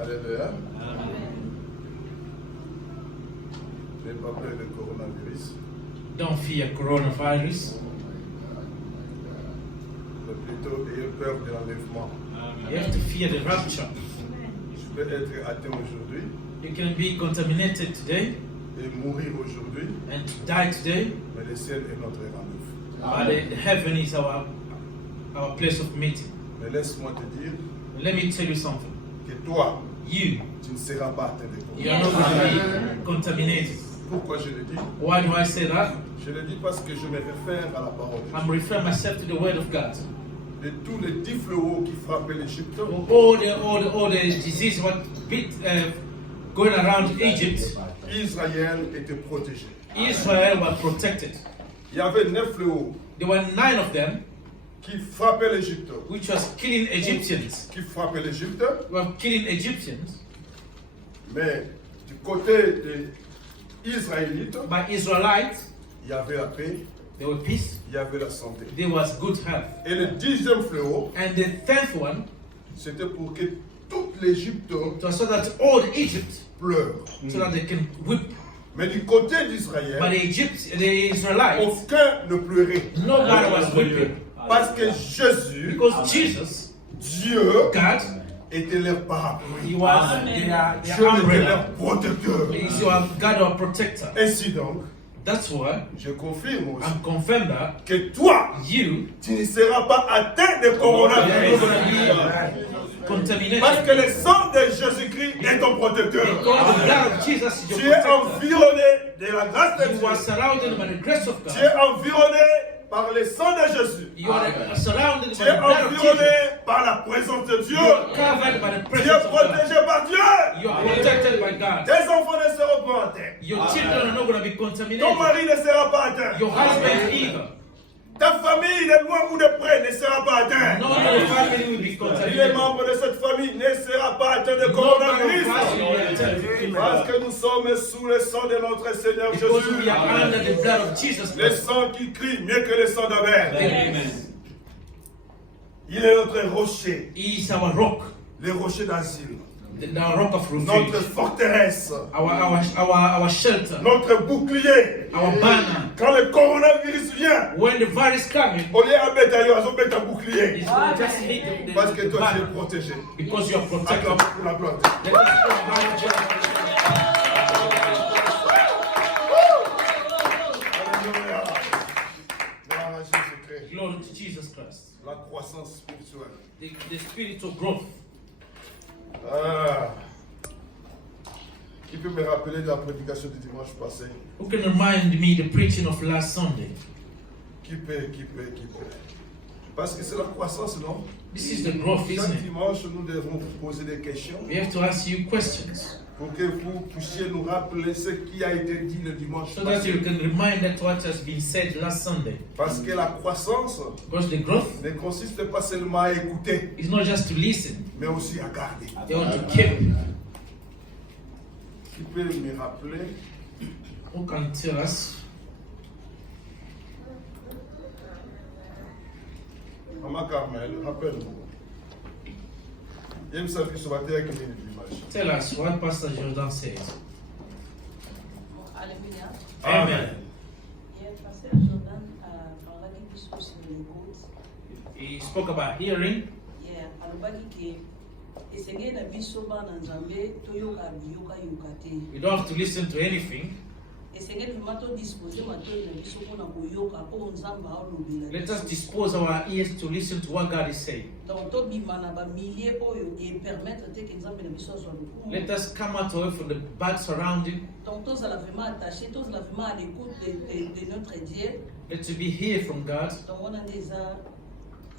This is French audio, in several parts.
Alléluia. N'ayez pas peur du coronavirus. Don't fear coronavirus. Mais plutôt ayez peur de l'enlèvement. You have to fear the rapture. Je peux être atteint aujourd'hui You can be contaminated today et mourir aujourd'hui, and to die today, mais le ciel est notre rendez-vous. but the heaven is our place of meeting. Mais laisse-moi te dire Let me tell you something. que toi, You tu ne seras pas atteint de are not going to be contaminated. Pourquoi je le dis? Why do I say that? Je le dis parce que je me réfère à la parole de I'm Dieu. referring myself to the word of God. De tous les 10 fléaux qui frappaient l'Égypte, All the disease what going around Egypt, Israël était protégé. Israel was protected. Il y avait 9 fléaux There were 9 of them qui frappaient l'Égypte. which was killing Egyptians. Qui frappaient l'Égypte, Were killing Egyptians. mais du côté des Israélites, By Israelites, il y avait la paix, there was peace. il y avait la santé. There was good health. Et le 10e fléau, And the 10th one c'était pour que toute l'Égypte was so that all Egypt, pleure. so that they can weep. Mais du côté But d'Israël, the Israelites, aucun ne pleurait. nobody was weeping. Parce que Jésus, Because Jesus, Dieu, God, était leur parapluie. He was their Dieu était umbrella. leur protecteur. He is your God or protector. Ainsi donc, That's why je confirme aussi I'm confirmed that que toi, you tu ne seras pas atteint de are not coronavirus. going to be contaminated. Parce que le sang de Jésus-Christ est ton protecteur. Because the blood of Jesus is Tu your es protector. environné de la grâce de You are Dieu. surrounded by the grace of Tu God. es environné par le sang de Jésus. You are surrounded Tu by es the blood of environné Jesus. par la présence de Dieu. You are covered by the Tu presence es of God. protégé par Dieu. You are protected by God. Tes enfants ne seront pas atteints. Your children are not going to be Ton contaminated. mari ne sera pas atteint. Your husband either. Ta famille, de loin ou de près, ne sera pas atteinte. None of your family will be Les contaminated. membres de cette famille ne seront pas atteints de None of coronavirus. your family will be contaminated. Parce que nous sommes sous le sang de notre Seigneur Because Jésus. we are under the blood of Jesus Le Christ. sang qui crie mieux que le sang d'Abel. Amen. Il est notre rocher, He is our rock, le rocher d'asile, the rock of notre refuge, forteresse, our shelter, notre bouclier. our banner. Quand le coronavirus vient, When the virus coming, au lieu de un bouclier. it's going to just hit the Parce que toi, tu es banner protégé. because you are protected. Acclame pour la gloire. Let us pray. Alléluia. Gloire à Jésus-Christ. Glory to Jesus Christ. La croissance spirituelle. The spiritual growth. Ah. Qui peut me rappeler de la prédication du dimanche passé? Who can remind me the preaching of last Sunday? Qui peut? Parce que c'est la croissance, non? This is the growth, isn't Chaque it? dimanche, nous devons vous poser des questions We have to ask you questions pour que vous puissiez nous rappeler ce qui a été dit le dimanche so that passé. you can remind that what has been said last Sunday. Parce que la croissance Because the growth ne consiste pas seulement à écouter, is not just to listen, mais aussi à garder. they want to keep. Qui peut me rappeler? Who can tell us? Maman Carmel, rappelle-nous. Il y a une salle qui se battait avec une image. Tell us what Pastor Jordan said. Alléluia. Amen. Et Pasteur Jordan alobaki biso sur l'écoute. He spoke about hearing. Alobaki ke esengeli na biso bana nzambe toyoka biyoka te. We don't have to listen to anything. Esengeli vraiment todispose matoi na biso mpona koyoka mpo nzambe aolobela Let us biso. dispose our ears to listen to what God is saying. Donc tobima na bamilie oyo epermettre te ke nzambe na biso azwa Let lokumu. us come out away from the bad surrounding. Donc tozala vraiment attaché, tozala vraiment à l'écoute de notre Dieu. Let us be here from God. Donc wana nde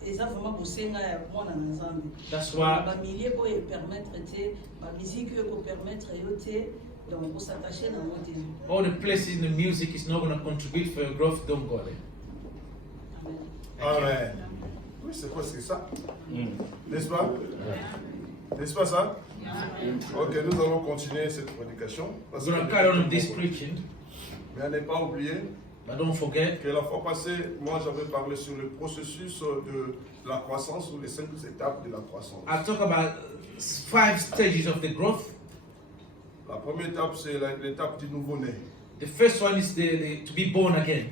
eza vraiment kosenga ya mwana na nzambe. That's why Bamilie oyo epermettre te bamiziki oyo ekopermettre yo te donc osattache na ngo te. all the places in the music is not going to contribute for your growth. Don't go there. Amen. Amen. Oui, c'est quoi, c'est ça? N'est-ce pas? N'est-ce pas ça? Ok, nous allons continuer cette prédication. Parce We're going to carry on with this preaching, Mais à ne pas oublier but don't forget, que la fois passée, moi j'avais parlé sur le processus de la croissance ou les 5 étapes de la croissance. I talk about 5 stages of the growth. La première étape, c'est l'étape du nouveau-né. The first one is to be born again.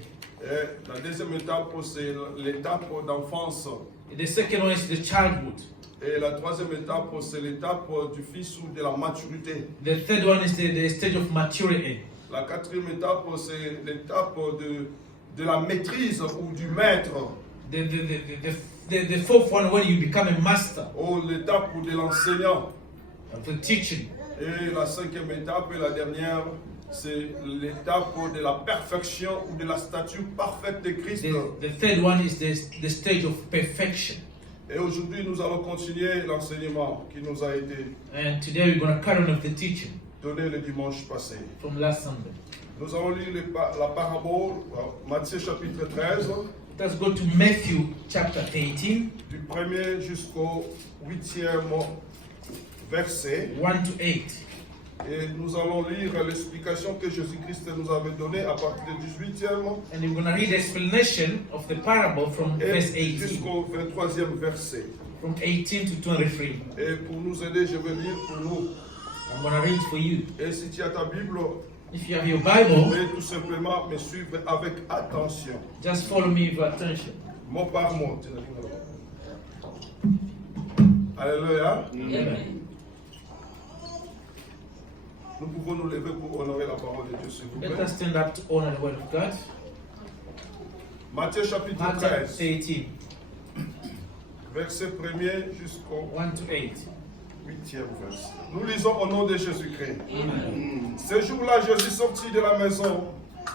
Et la deuxième étape, c'est l'étape d'enfance. The second one is the childhood. Et la troisième étape, c'est l'étape du fils ou de la maturité. The third one is the stage of maturity. La quatrième étape, c'est l'étape de la maîtrise ou du maître. The fourth one, when you become a master, Ou l'étape de l'enseignant. of the teaching. Et la cinquième étape et la dernière, c'est l'étape de la perfection ou de la stature parfaite de Christ. The third one is the stage of perfection. Et aujourd'hui, nous allons continuer l'enseignement qui nous a été And today we're going to carry on with the teaching donné le dimanche passé. from last Sunday. Nous allons lire la parabole, Matthieu chapitre 13, Let's go to Matthew chapter 18, du 1er jusqu'au 8e verset. 1 to 8. Et nous allons lire l'explication que Jésus-Christ nous avait donnée à partir du 18e And we're going to read the explanation of the parable from verse et 18, jusqu'au 23e verset. from 18 to 23. Et pour nous aider, je vais lire pour nous. I'm going to read for you. Et si tu as ta Bible, If you have your Bible, vais tout simplement me suivre avec attention. just follow me with attention. Mot par mot. Alléluia. Amen. Nous pouvons nous lever pour honorer la parole de Dieu, s'il vous Let plaît. us stand up to honor the word of God. Matthieu chapitre Matthew 13, 18, verset 1er jusqu'au 1 to 8. 8e verset. Nous lisons au nom de Jésus-Christ. Ce jour-là, Jésus sortit de la maison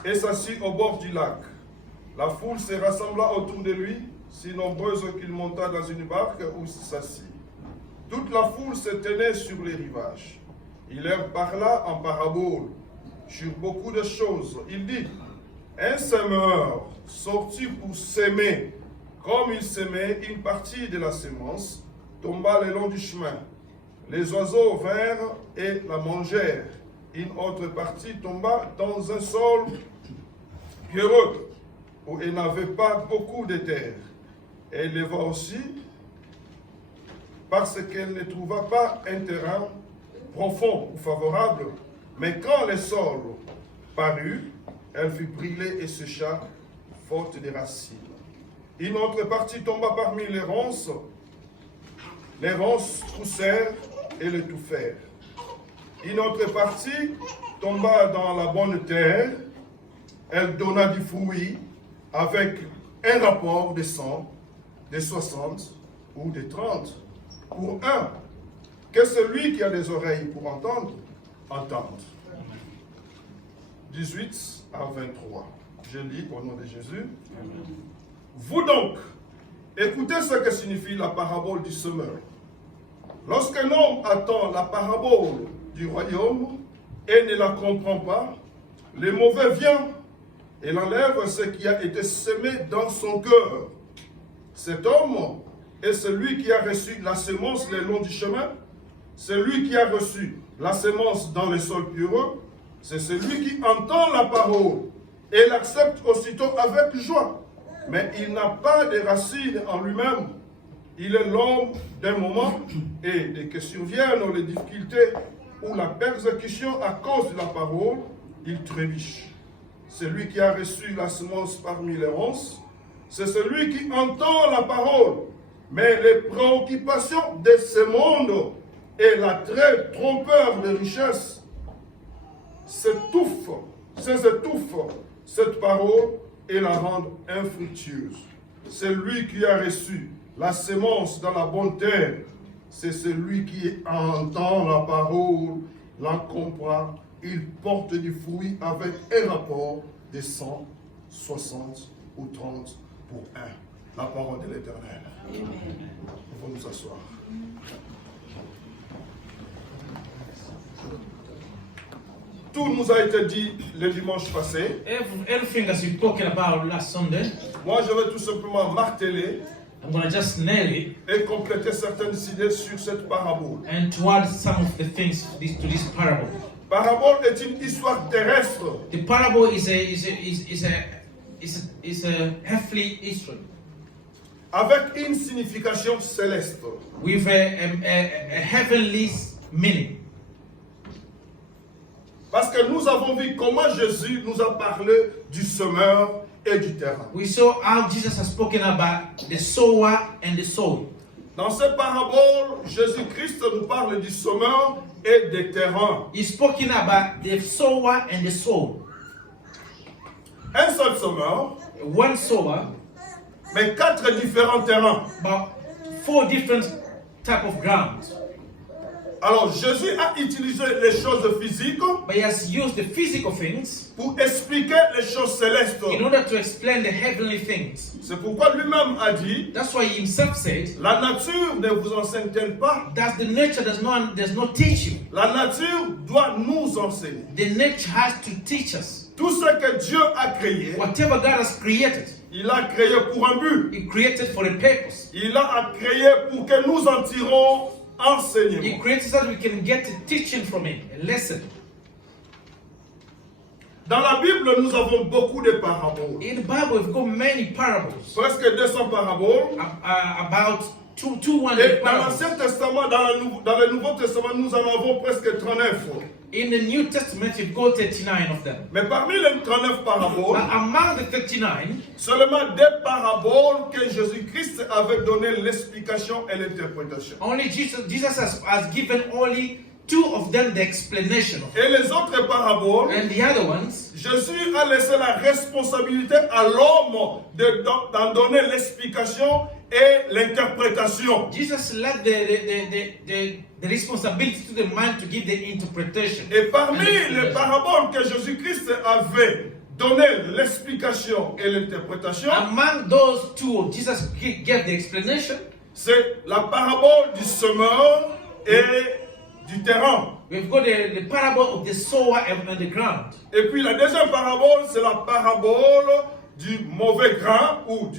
et s'assit au bord du lac. La foule se rassembla autour de lui, si nombreuse qu'il monta dans une barque où s'assit. Toute la foule se tenait sur les rivages. Il leur parla en parabole sur beaucoup de choses. Il dit, un semeur sortit pour s'aimer. Comme il s'aimait, une partie de la semence tomba le long du chemin. Les oiseaux vinrent et la mangèrent. Une autre partie tomba dans un sol pierreux, où il n'avait pas beaucoup de terre. Elle leva aussi, parce qu'elle ne trouva pas un terrain profond ou favorable. Mais quand le sol parut, elle fut brûlée et sécha, faute de racines. Une autre partie tomba parmi les ronces. Les ronces poussèrent et l'étouffèrent. Une autre partie tomba dans la bonne terre. Elle donna du fruit avec un rapport de 100, de 60 ou de 30 pour un. Que celui qui a des oreilles pour entendre, entende. 18 à 23. Je lis au nom de Jésus. Vous donc, écoutez ce que signifie la parabole du semeur. Lorsqu'un homme attend la parabole du royaume et ne la comprend pas, le mauvais vient et enlève ce qui a été semé dans son cœur. Cet homme est celui qui a reçu la semence le long du chemin. Celui qui a reçu la semence dans le sol pierreux, c'est celui qui entend la parole et l'accepte aussitôt avec joie. Mais il n'a pas de racines en lui-même. Il est l'homme d'un moment et dès que surviennent les difficultés ou la persécution à cause de la parole, il trébuche. Celui qui a reçu la semence parmi les ronces, c'est celui qui entend la parole. Mais les préoccupations de ce monde et l'attrait trompeur de richesse s'étouffent cette parole et la rendent infructueuse. Celui qui a reçu la semence dans la bonne terre, c'est celui qui entend la parole, la comprend, il porte du fruit avec un rapport de 100, 60 ou 30 pour un. La parole de l'Éternel. Nous pouvons nous asseoir. Tout nous a été dit le dimanche passé. Everything that we spoken about last Sunday, Moi, je vais tout simplement marteler I'm going to just nail it et compléter certaines idées sur cette parabole. and to add some of the things to this parable. Parabole est une histoire terrestre The parable is a earthly history avec une signification céleste. with a heavenly meaning. Parce que nous avons vu comment Jésus nous a parlé du semeur et du terrain. We saw how Jesus has spoken about the sower and the soil. Dans ces paraboles, Jésus-Christ nous parle du semeur et des terrains. He's spoken about the sower and the soil. Un seul semeur, One sower, mais 4 différents terrains. but 4 different type of ground. Alors Jésus a utilisé les choses physiques But he has used the physical things pour expliquer les choses célestes. in order to explain the heavenly things. C'est pourquoi lui-même a dit, That's why he himself said la nature ne vous enseigne-t-elle pas? that the nature does not teach you. La nature doit nous enseigner. The nature has to teach us. Tout ce que Dieu a créé, Whatever God has created, il a créé pour un but. he created for a purpose. Il a créé pour que nous en tirons He enseignement. created so that we can get a teaching from it, a lesson. Dans la Bible, nous avons beaucoup de paraboles. In the Bible, we've got many parables, Presque 200 paraboles. about 200 Et dans parables. l'Ancien Testament, dans le Nouveau Testament, nous en avons presque 39. In the New Testament, you've got 39 of them. Mais parmi les 39 paraboles, But among the 39, seulement des paraboles que Jésus-Christ avait donné l'explication et l'interprétation. only Jesus has given only 2 of them the explanation of it. Et les autres paraboles, And the other ones, Jésus a laissé la responsabilité à l'homme d'en donner l'explication et l'interprétation. Jesus left the responsibility to the man to give the interpretation. Et parmi And les explanation. paraboles que Jésus-Christ avait donné l'explication et l'interprétation, Among those 2, Jesus gave the explanation. c'est la parabole du semeur et du terrain. We've got the parable of the sower and the ground. Et puis la deuxième parabole, c'est la parabole du mauvais grain ou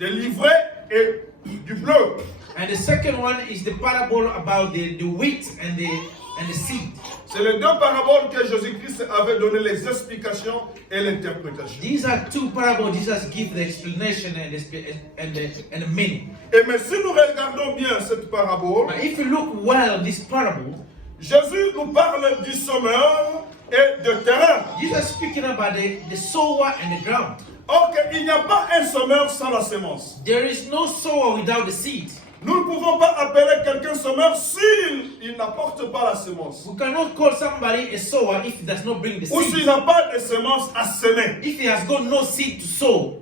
des livrets et du bleu. And the second one is the parable about the wheat and the seed. C'est les deux paraboles que Jésus-Christ avait donné les explications et l'interprétation. These are 2 parables Jesus gives the explanation and the meaning. Et mais si nous regardons bien cette parabole, But if you look well at this parable, Jésus nous parle du semeur et du terrain. Jesus speaking about the sower and the ground. Or qu'il n'y a pas un semeur sans la sémence. There is no sower without the seed. Nous ne pouvons pas appeler quelqu'un semeur s'il n'apporte pas la sémence. We cannot call somebody a sower if he does not bring the Ou s'il seed. n'a pas de sémence à semer. If he has got no seed to sow.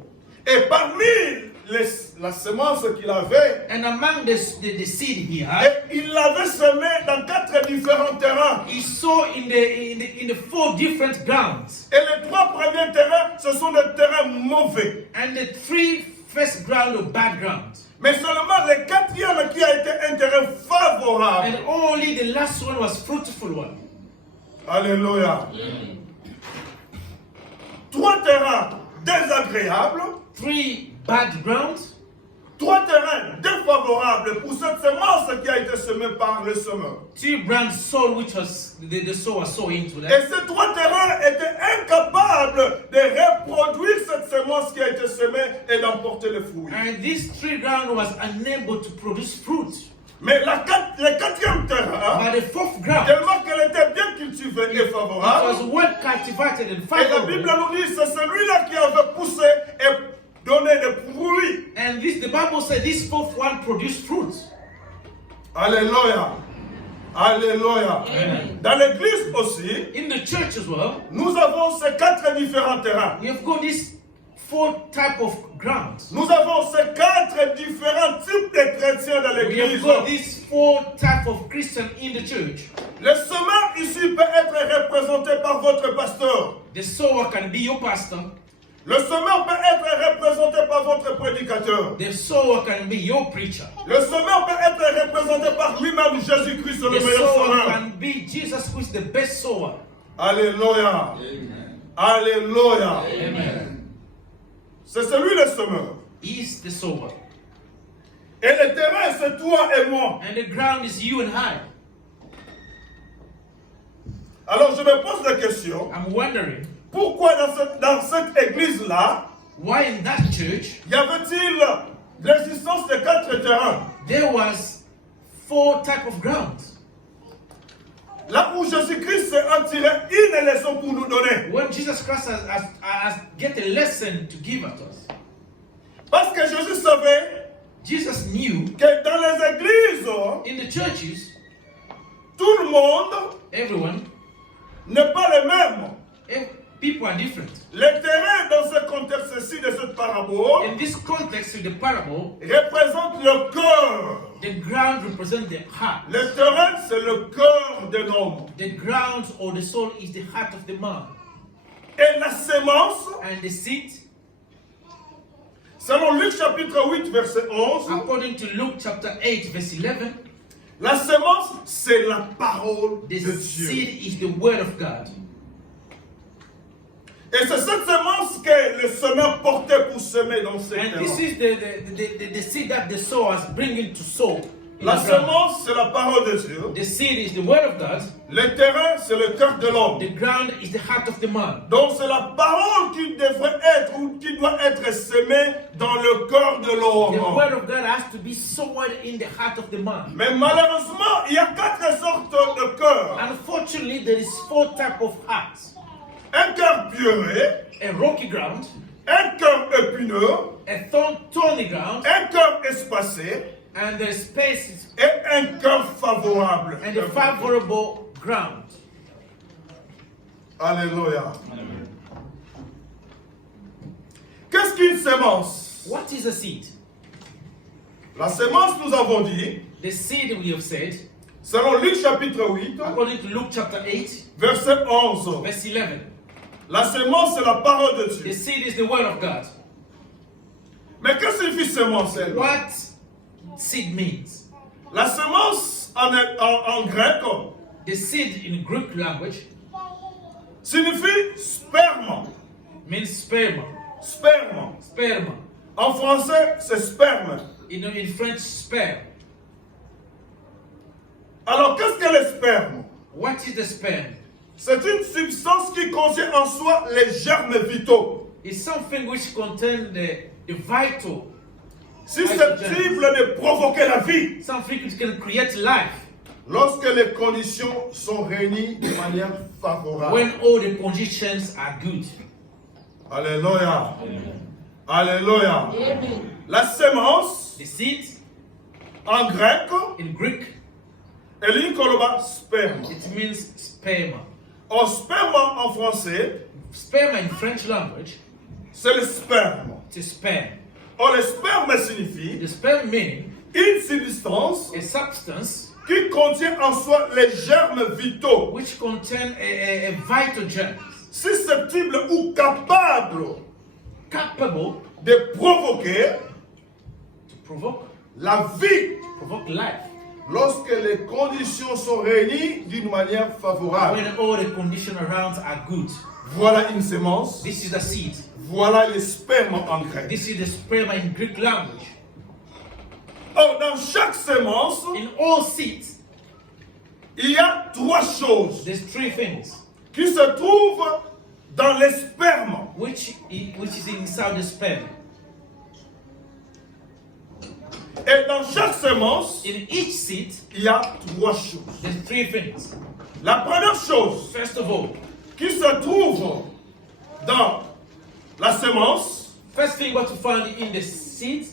Et parmi la sémence qu'il avait, And among the seed he had, il l'avait semé dans 4 différents terrains. he sow in the 4 different grounds. Et les 3 premiers terrains, ce sont des terrains mauvais. And the 3 first ground are bad grounds. Mais seulement le 4e qui a été un terrain favorable. And only the last one was fruitful one. Alléluia. 3 terrains désagréables. 3 bad grounds. 3 terrains défavorables pour cette semence qui a été semée par le semeur. 2 ground soil which was the sower sow into Et that. ces 3 terrains étaient incapables de reproduire cette semence qui a été semée et d'emporter les fruits. And this 3 ground was unable to produce fruit. Mais le 4e terrain, But the 4th ground, tellement qu'elle était bien cultivée et it was favorable, well cultivated and et la Bible favorable. nous dit c'est celui-là qui avait poussé et donné des fruits. And the Bible said this 4th one produced fruit. Alléluia. Alléluia. Amen. Dans l'église aussi, In the church as well, nous avons ces 4 différents terrains. we have got these 4 type of grounds. Nous avons ces 4 différents types de chrétiens dans We have l'église. got these 4 type of Christians in the church. Le semeur ici peut être représenté par votre pasteur. The sower can be your pastor. Le semeur peut être représenté par votre prédicateur. The sower can be your preacher. Le semeur peut être représenté par lui-même Jésus-Christ, le The meilleur sower semeur. can be Jesus, who is the best sower. Alléluia. Alléluia. Amen. C'est celui le semeur. He is the sower. Et le terrain, c'est toi et moi. And the ground is you and I. Alors je me pose la question, I'm wondering, pourquoi dans cette église-là, why in that church y avait-il l'existence de 4 terrains. There was 4 types of ground. Là où Jésus-Christ en tirait une leçon pour nous donner. When Jesus Christ has get a lesson to give at us. Parce que Jésus savait Jesus knew que dans les églises, in the churches, tout le monde everyone, n'est pas le même. people are different. Les terrains dans ce contexte-ci de cette parabole In this context of the parable, représentent le cœur. the ground represents the heart. Le terrain, c'est le cœur de l'homme. The ground or the soul is the heart of the man. Et la sémence, And the seed, selon Luc chapitre 8, verset 11, according to Luke chapter 8, verse 11, la sémence, c'est la parole the de Dieu. seed is the word of God. Et c'est cette sémence que le semeur portait pour semer dans ces And this terrains. is the seed that the sowers bring into sow. in La the ground. sémence, c'est la parole de Dieu. The seed is the word of God. Le terrain, c'est le cœur de l'homme. The ground is the heart of the man. Donc c'est la parole qui devrait être ou qui doit être semée dans le cœur de The l'homme. word of God has to be sown in the heart of the man. Mais malheureusement, il y a 4 sortes de cœurs. Unfortunately, there is 4 types of hearts. Un cœur pierreux, A rocky ground, un cœur épineux, a thorny ground, un cœur espacé and the spaces et un cœur favorable. and the favorable ground. Alléluia. Qu'est-ce qu'une sémence? What is a seed? La sémence, nous avons dit, The seed, we have said, selon Luc chapitre 8, according to Luke chapter 8, verset 11. verse 11, La sémence, c'est la parole de the Dieu. seed is the word of God. Mais que signifie sémence? Elle? What seed means? La sémence en grec The seed in Greek language signifie sperme. means sperma. Sperme. Sperma. En français, c'est sperme. In French, sperm. Alors, qu'est-ce que le sperme? What is the sperm? C'est une substance qui contient en soi les germes vitaux, It's something which contains the vital, susceptibles de provoquer la vie, something which can create life lorsque les conditions sont réunies de manière favorable. when all the conditions are good. Alléluia. Alléluia. Amen. La sémence, The seed en grec, in Greek, elikoloba sperme. it means sperma. En sperme en français, Sperma in French language, c'est le sperme. it's a sperm. Or, le sperme signifie The sperm meaning une substance a substance qui contient en soi les germes vitaux, which contain a vital germ, susceptibles ou capables capable de provoquer to provoke la vie life lorsque les conditions sont réunies d'une manière favorable. when all the conditions around are good. Voilà une sémence, This is the seed. voilà le sperme en grec. This is the sperma in Greek language. Or, dans chaque sémence, In all seeds, il y a 3 choses there's 3 things qui se trouvent dans les spermes. which is inside the sperm. Et dans chaque sémence, In each seed, il y a 3 choses. there's 3 things. La première chose First of all, qui se trouve dans la sémence, first thing what you find in the seed,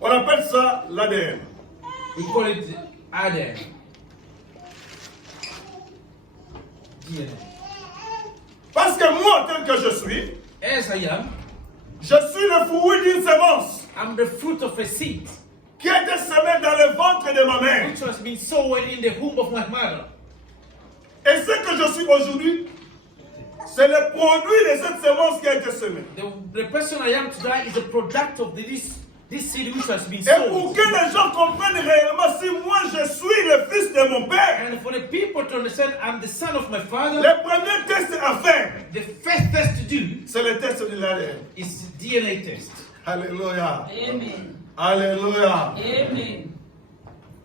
on appelle ça l'ADN. we call it ADN. DNA. Parce que moi, tel que je suis le fruit d'une sémence I'm the fruit of a seed qui a été semée dans le ventre de ma mère. which has been sown in the womb of my mother. Et ce que je suis aujourd'hui, c'est le produit de cette sémence qui a été semée. The person I am today is a product of this seed which has been Et pour sown. que les gens comprennent réellement si moi je suis le fils de mon père, And for the people to understand I'm the son of my father, le premier test à faire, the first test to do c'est le test de l'ADN. is DNA test. Alléluia. Amen. Alléluia. Amen.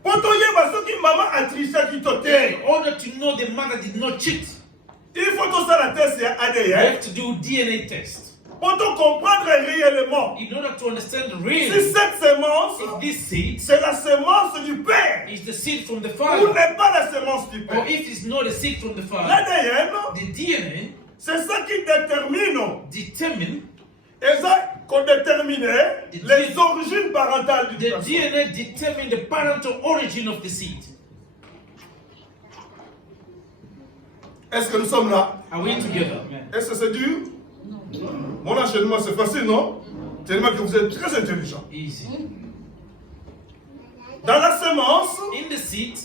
Pour te dire, parce que maman a triché qui te In order to know the mother did not cheat, Il faut tout ça la test You ADN have to do DNA test pour te comprendre réellement in order to understand si really cette sémence, if this seed c'est la sémence du Père is the seed from the ou Father n'est pas la sémence du or Père. if it's not a seed from the Father. L'ADN, The DNA c'est ça qui détermine, determine et ça qu'on détermine les origines parentales du the personne. DNA determine the parental origin of the seed. Est-ce que nous sommes là? Are we together? Est-ce que c'est dur? Mon enchaînement c'est facile, non? Tellement que vous êtes très intelligent. Easy. Dans la sémence, In the seed,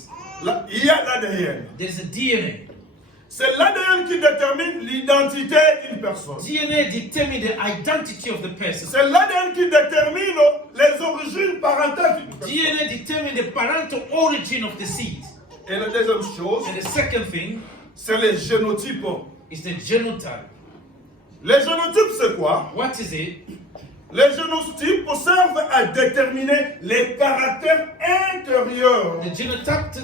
il y a l'ADN. there's a DNA. C'est l'ADN qui détermine l'identité d'une personne. DNA determine the identity of the person. C'est l'ADN qui détermine les origines parentales d'une personne. DNA determine the parental origin of the seed. Et la deuxième chose, And the second thing c'est les génotypes. is the genotype. Les génotypes, c'est quoi? What is it? Les génotypes servent à déterminer les caractères intérieurs The genotype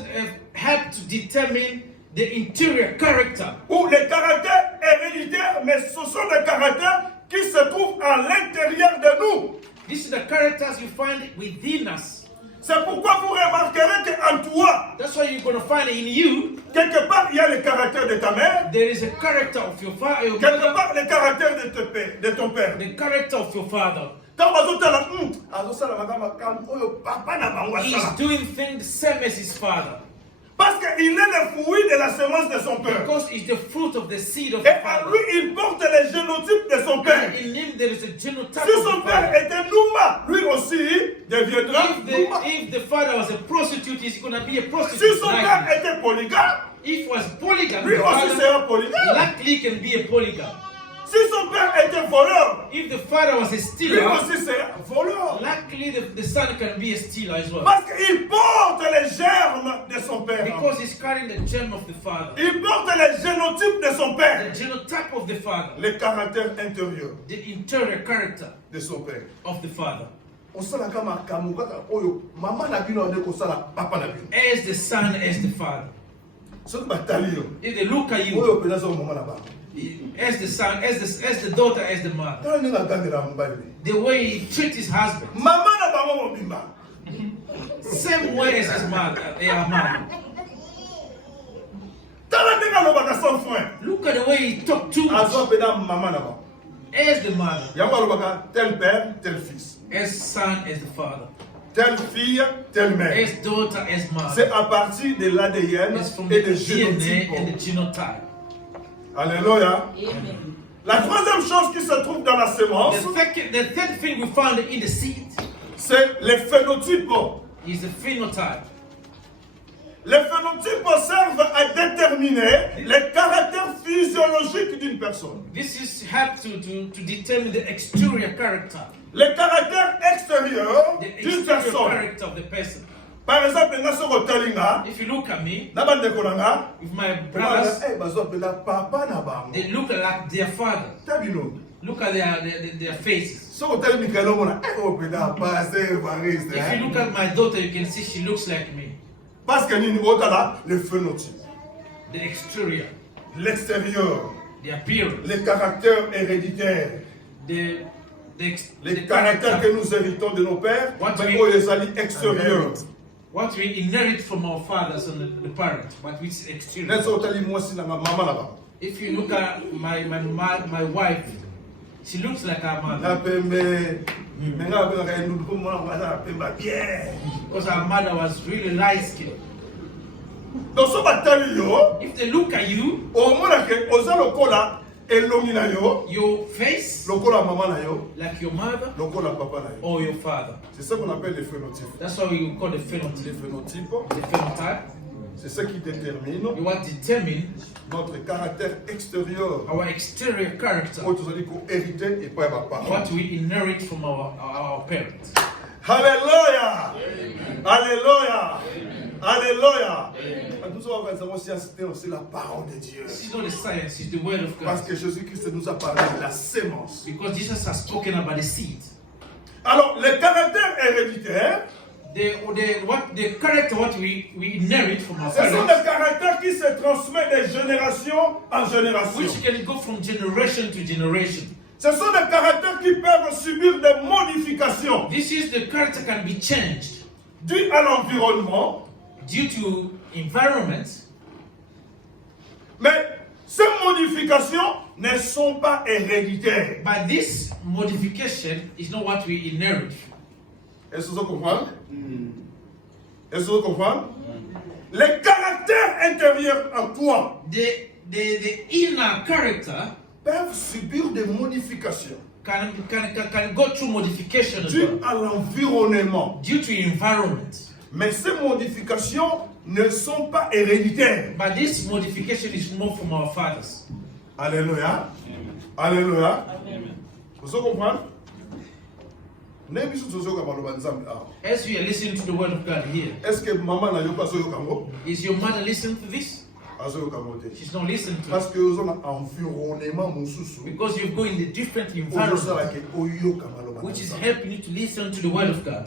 help to determine the interior character. ou les caractères héréditaires, mais ce sont des caractères qui se trouvent à l'intérieur de nous. These are the characters you find within us. C'est pourquoi vous remarquerez qu'en toi, That's why you're going to find in you, quelque part, il y a le caractère de ta mère, there is a character of your father, quelque part, le caractère de ton père. the character of your father. Quand bazotala, azosala makambo makambo oyo papa na bango He's asala. doing things the same as his father. Parce qu'il est le fruit de la semence de son père. Because it's the fruit of the seed of Et the en father. lui, il porte les génotypes de son père. And in him there is a genotype Si of son the père father. était Nouma, lui aussi deviendra Nouma. If the father was a prostitute, he's going to be a Si prostitute. son Like père him. était polygame, If he was polygam, lui the aussi father sera polygame. likely can be a polygam. Si son père était voleur, If the father was a lui stealer, aussi sera voleur. likely the son can be a stealer as well. Parce qu'il porte les germes de son père. Because he's carrying the germ of the father. Il porte les génotypes de son The père. genotype of the father. Les caractères intérieurs The interior character de son père. of the father. Osalaka makambo kaka oyo mama na bino ande kosala papa na bino. As the son, as the father. Soki batali yo, If they look at you, oyo penza zo mama na bango. as the son, as the daughter, as the mother, Tala ndenge agandela mobali. the way he treats his husband, Mama na bango mobimba. same way as his mother, their mom. Tala ndenge alobaka sans frein. Look at the way he talk too much. Azwa pena mama na bango. As the mother, Yango alobaka tel père, tel fils. as son, as the father, Telle fille, telle mère. as daughter, as C'est mother. à partir de l'ADN It's from et the des DNA and the génotypes. genotype. Alléluia. Amen. La troisième chose qui se trouve dans la sémence, The third thing we found in the seed c'est les phénotypes. is the phenotype. Les phénotypes servent à déterminer les caractères physiologiques d'une personne. This is help to determine the exterior character, Les caractères extérieurs the d'une exterior personne. character of the person. Par exemple, nga soko talinga, If you look at me, na bandeko nanga, with my brothers, bazwa pena papa na bango. they look like their father. Tabino. Look at their faces. Soko tali Mikaelo mona, o pena pas c'est Evariste. If you look at my daughter, you can see she looks like me. Parce que nini otala le phénotype, The exterior, l'extérieur, the appearance, les caractères héréditaires, the les caractères que nous héritons de nos pères, What mais we- les alliés extérieurs. what we inherit from our fathers and the parents, but which is exterior. N'est-ce otali mwasi na mama na bango. If you look at my wife, she looks like her Na mother pembe, menga benga ka ndu ko mona ko na pemba bien. because her mother was really light skinned. Donc so batali yo, If they look at you, o mona ke oza lokola elongi na yo, your face lokola mama na yo, like your mother lokola papa na yo. or your father. C'est ça qu'on appelle les phénotypes. That's why we call the Les phenotype. phénotypes, The phenotype, c'est ce qui détermine what determine notre caractère extérieur. our exterior character, Oyo tozali kohériter et pas ya baparents. what we inherit from our parents. Alléluia! Alléluia! Alléluia! Nous sommes en c'est la parole de Dieu. This is not the science, it's the word of Parce God. que Jésus-Christ nous a parlé de la sémence. Because Jesus has spoken about the seed. Alors, les caractères héréditaires, The the character what we inherit from our Ce sont fathers, des caractères qui se transmettent de génération en génération. which can go from generation to generation. Ce sont des caractères qui peuvent subir des modifications This is the character can be changed dues à l'environnement, due to environment, mais ces modifications ne sont pas héréditaires. but this modification is not what we inherit. Est-ce que vous comprenez? Est-ce que vous comprenez? Les caractères intérieurs en toi The inner character peuvent subir des modifications can go through modification as dues well, à l'environnement. due to environment. Mais ces modifications ne sont pas héréditaires. But this modification is more from our fathers. Alléluia. Alléluia. Amen. Vous comprenez? As we are listening to the word of God here, Est-ce que maman n'a pas so yokango? is your mother listening to this? Azo yokango te. She's not listening to Parce it. que vous avez un environnement mususu. Because you go in the different Ozo environment, sala ke oyoka maloba which is na Nzambe. helping you to listen to the word of God.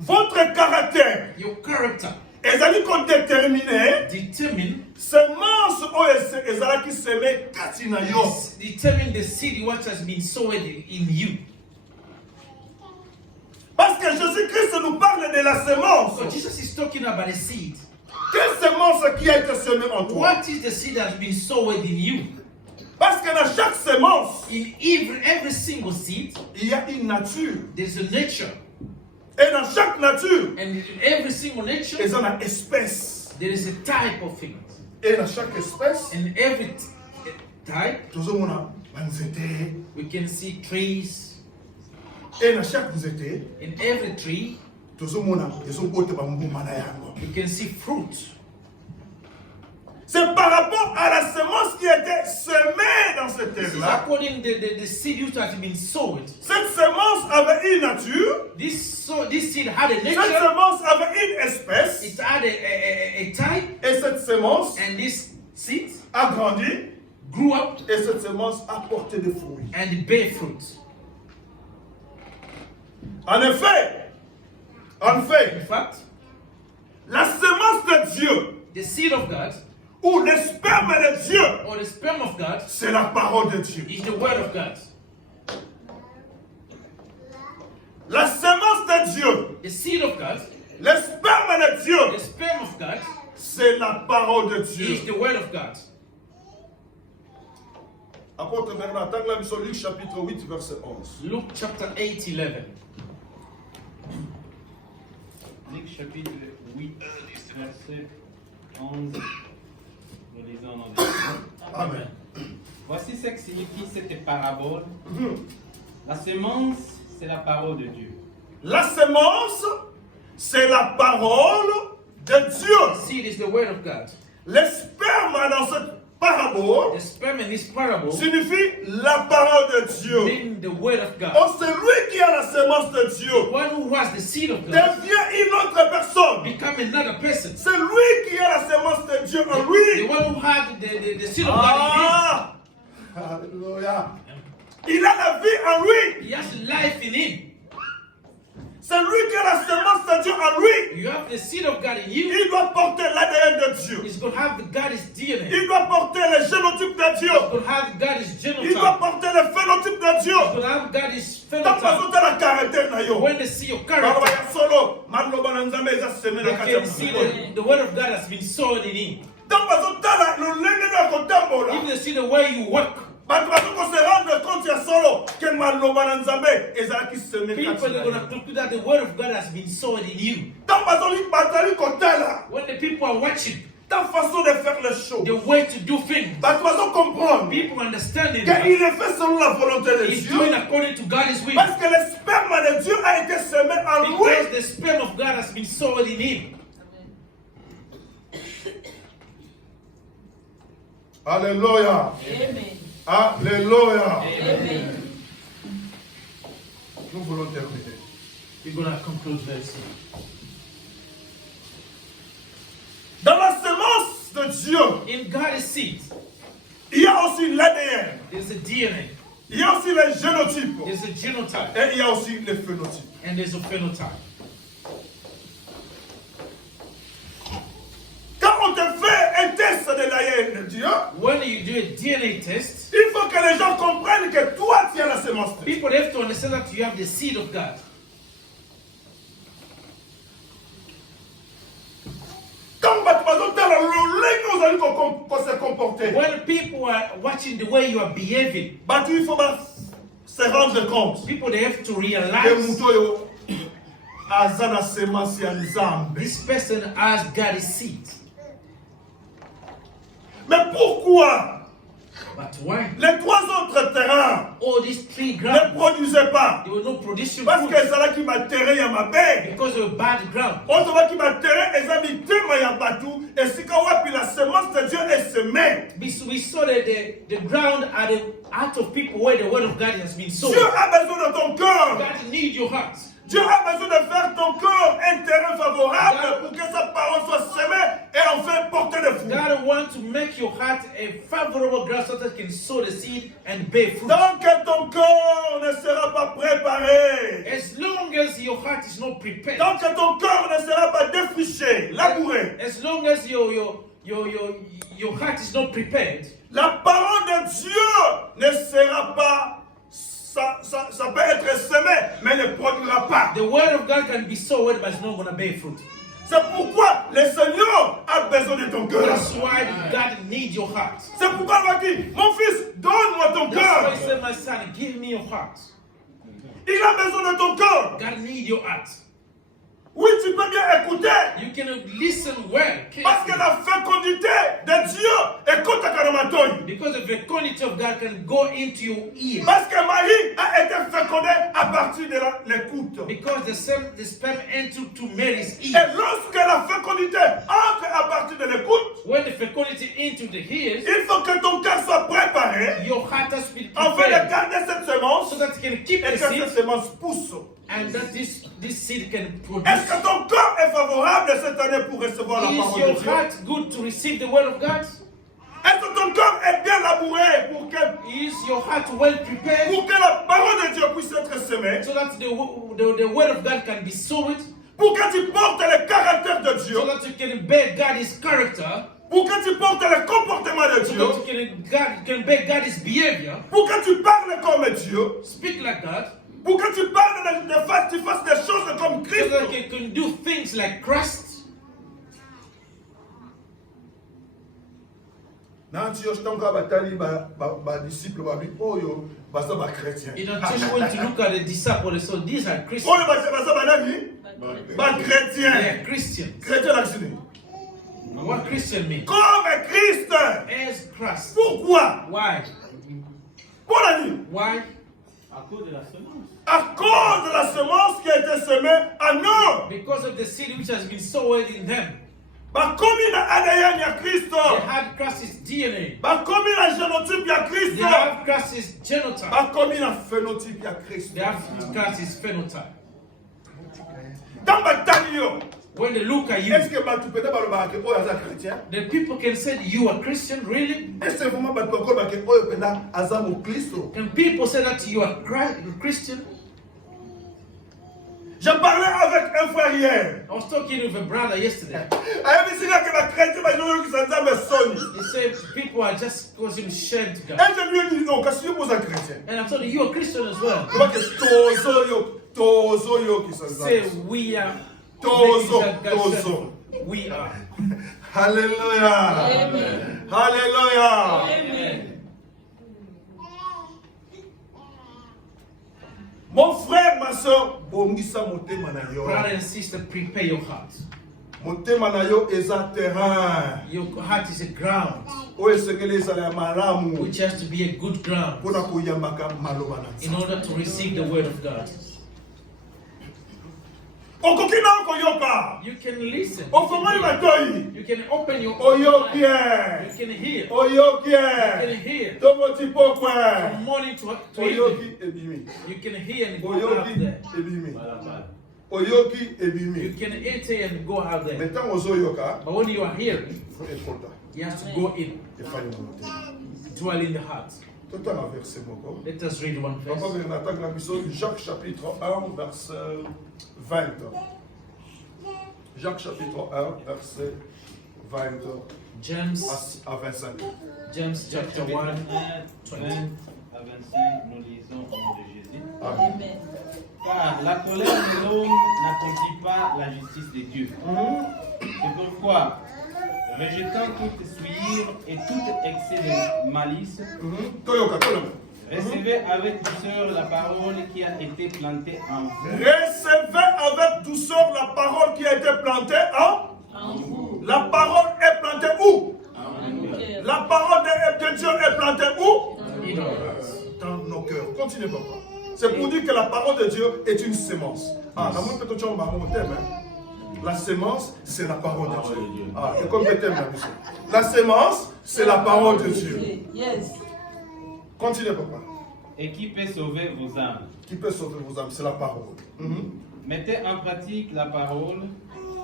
Votre caractère Your character ezali ko déterminer determine semence oyo ezalaki semé kati na yo. determine the seed what has been sown in you. Parce que Jésus-Christ nous parle de la semence. So Jesus is talking about a seed. Quelle semence qui a été semée en toi? What is the seed that has been sown in you? Parce que dans chaque semence, In every single seed, il y a une nature. there's a nature. Et dans chaque nature, And in every single nature, il y a une espèce. there is a type of thing. Et dans chaque espèce, And every type, tout le monde a nzete. we can see trees. Et dans chaque nzete, In every tree, tout le monde a des côtés de mbuma na yango. we can see fruit. C'est par rapport à la semence qui a été semée dans cette This is terre-là. according to the seed which has been sown. Cette semence avait une nature. This seed had a Cette nature, semence avait une espèce. it had a type, Et cette semence and this seed a grandi. grew up Et cette semence a porté des fruits. and it bare fruit. En effet, In fact, la semence de Dieu, the seed of God, ou le sperme de Dieu, or the sperm of God, c'est la parole de Dieu. is the word of God. La semence de Dieu, The seed of God, le sperme de the Dieu, sperm of God, c'est la parole de is Dieu. the word of God. Apôtre Bernard, tant que la mission Luc chapitre 8, verset 11. Luke chapter 8, 11. Luc chapitre 8, verset 11. Nous lisons en anglais. Amen. Voici ce que signifie cette parabole. La semence, c'est la parole de Dieu. La semence, c'est la parole de Dieu. Seed is the word of God. Le sperme dans cette parabole The sperm in this parable signifie la parole de Dieu. being the word of God. Oh, c'est lui qui a la semence de Dieu. One who has the seed of God Devient une autre personne. become another person. C'est lui qui a la semence de Dieu en The lui. one who had the seed of God Ah! Alléluia. Il a la vie en lui. in him. He has life in him. C'est lui qui a la semence de Dieu en lui. You have the seed of God in you. Il doit porter l'ADN de Dieu. He's going to have God's DNA. Il doit porter le génotype de Dieu. He's going to have God's Il doit genotype. porter le phénotype de Dieu. He's going to have God's Tant phenotype. que la caractère na yo. When they see your Baloba character, ya solo, maloba na Nzambe eza semé na they kati ya can see mokolo. the word of God has been sown in him. Tant bazotala lolenge na kotambola. If they see the way you work, Bato bazoko se rendre compte ya solo ke maloba na Nzambe ezalaki semé people kati are na going yo. to conclude that the word of God has been sown in you. Tant bazali kotala When the people are watching, ta façon de faire les choses. the way to do things, Bato bazo comprendre people understanding qu'il that est fait selon la volonté de he's Dieu. doing according to God's will. Parce que le sperme de Dieu a été semé en lui. Because the sperm of God has been sown in him. Alléluia. Amen. Alléluia. Amen. Nous voulons terminer. We're going to conclude very soon. Dans la semence de Dieu, In God's seed, il y a aussi l'ADN. there's a DNA. Il y a aussi les génotypes. There's a genotype Et il y a aussi les phénotypes. and there's a phenotype. Quand on te fait un test de l'ADN de Dieu, When you do a DNA test, il faut que les gens comprennent que toi, tu as la sémence de Dieu. people have to understand that you have the seed of God. Quand bato bazotala lolenge ozali se comporter, When people are watching the way you are behaving, bato il faut se rendre compte people they have to que realize moto oyo aza na sémence ya Nzambe. this person has God's seed. Mais pourquoi But why? les trois autres terrains All these three ne grounds, produisaient pas? they will not produce Parce fruit que ezalaki baterrain ya mabe. because of a bad ground. Oyo tobaki baterrain eza mitema ya bato esika wapi la sémence de Dieu est semée. We saw that the ground are the heart of people where the word of God has been sown. Dieu a besoin de ton cœur. God needs your heart. Dieu a besoin de faire ton corps un terrain favorable pour que sa parole soit semée et enfin porter des fruits. God wants to make your heart a favorable ground so that it can sow the seed and bear fruit. Tant que ton corps ne sera pas préparé, As long as your heart is not prepared, tant que ton corps ne sera pas défriché, labouré, as long as your heart is not prepared, la parole de Dieu ne sera pas, ça peut être semé, mais ne produira pas. the word of God can be sowed but it's not going to bear fruit. C'est pourquoi le Seigneur a besoin de ton cœur. That's why God needs your heart. C'est pourquoi il m'a dit, mon fils, donne-moi ton That's why cœur. he said, my son, give me your heart. Il a besoin de ton cœur. God needs your heart. Oui, tu peux bien écouter. You can listen well, Parce que carefully, la fécondité de Dieu est contre Kanamatoi. because the fecundity of God can go into your ear. Parce que Marie a été fécondée à partir de l'écoute. Because the sperm entered to Mary's Et ear. lorsque la fécondité entre à partir de l'écoute, When the fecundity into the ears, il faut que ton cœur soit préparé your heart has been afin de prepared garder cette sémence so that it can keep et the que cette seed sémence pousse. and that this seed can Est-ce produce. que ton cœur est favorable cette année pour recevoir la Is parole your de Dieu? heart good to receive the word of God? Est-ce que ton cœur est bien labouré Is your heart well prepared pour que la parole de Dieu puisse être semée? so that the word of God can be sowed, Pour que tu portes le caractère de Dieu? so that you can bear God's character, Pour que tu portes le comportement de so Dieu? that you can bear God's behavior, Pour que tu parles comme Dieu? speak like God, Pour que tu parles tu fasses des choses comme so Christ? that you can do things like Christ. Nanti yo shtonga batali ba disciple ba bi oyo baza ba chrétien. In a church, when to look at the disciples, so these are Christians. Oyo baza ba nani? Ba They chrétien. are Christians. Chrétien na sini. What Christian means? Comme Christ. As Christ. Pourquoi? Why? Pour la nuit. Why? À cause de la semence. À cause de la semence qui a été semée en nous. Because of the seed which has been sown in them. Bakomi na ADN ya Kristo. They have Christ's DNA. Bakomi na génotype ya They Kristo. have Christ's genotype. Bakomi na phénotype ya Kristo. They have Christ's phenotype. Dans batali yo, When they look at est-ce you, que batu peut-être balobaka ke oyo aza chrétien? the people can say you are Christian, really? Est-ce que vraiment batu bakoloba ke oyo pena aza mo Kristo? Can people say that you are Christian? Je parlais avec un frère hier. I was talking with a brother yesterday. Ayebisika ke ba chrétien ba yoyo ki sanza me soni. He said people are just causing shame to God. Et je lui ai dit non, kasi yo boza chrétien. And I told him, you're a Christian as well. Koba ke tozo yo ki sanza. Say we are. Tozo, making that God tozo. said we are. Hallelujah. Amen. Hallelujah. Amen. Mon frère, ma soeur, bongisa motema na yo. Brother and sister, prepare your heart. Motema na yo eza terrain. Your heart is a ground Oyo esengeli ezala ya malamu. which has to be a good ground Mpona koyambaka maloba na in Nzambe. order to receive the word of God. Okoki na koyoka. You can listen. Ofongoli matoi. You can open your Oyoki. mind. You can hear. Oyoki. You can hear. Toboti From pokwe. morning to evening. Oyoki ebimi. You can hear and go Oyoki out there. ebimi. Balabala. Oyoki You ebimi. can enter and go out there. Mais ntango ozoyoka, But when you are hearing, faut ekota. you have to go in, Efali na motema. dwell in the heart. Tout un verset, mon corps. Let us read one verse. Papa, on attaque la mission de Jacques chapitre 1, verset 20. Jacques chapitre 1, verset 20 James, à 25. James chapter 1, 1, 20 20. à 25, nous lisons au nom de Jésus. Amen. Amen. Car la colère de l'homme n'accomplit pas la justice de Dieu. C'est pourquoi, rejetant toute souillure et tout excès de malice, Toyoka, Toyoka. recevez avec douceur la parole qui a été plantée en vous. Recevez avec douceur la parole qui a été plantée En vous. La parole est plantée où? En nos cœurs. La parole de Dieu est plantée où? In our hearts. Dans nos cœurs. Continuez, papa. C'est pour dire que la parole de Dieu est une sémence. Ah, la moindre petite chose, on t'aime. La sémence, c'est la parole de Dieu. Ah, c'est comme le thème là, monsieur. La sémence, c'est la parole de Dieu. Yes. Continuez, papa. Et qui peut sauver vos âmes. Qui peut sauver vos âmes? C'est la parole. Mettez en pratique la parole.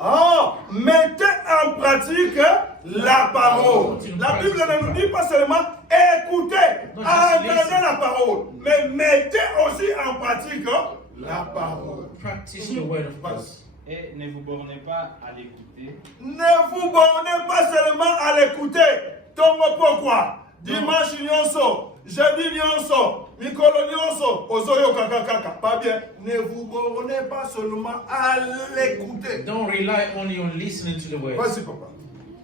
Ah, mettez en pratique la parole. La Bible ne nous dit pas seulement écoutez, entendez la parole, mais mettez aussi en pratique la parole. Practice the word of God. Et ne vous bornez pas à l'écouter. Ne vous bornez pas seulement à l'écouter. Tongo pourquoi? Dimanche nyonso, jeudi nyonso, mikolo nyonso, ozoyo kaka. Pas bien. Ne vous bornez pas seulement à l'écouter. Don't rely only on listening to the word. Vas-y, papa.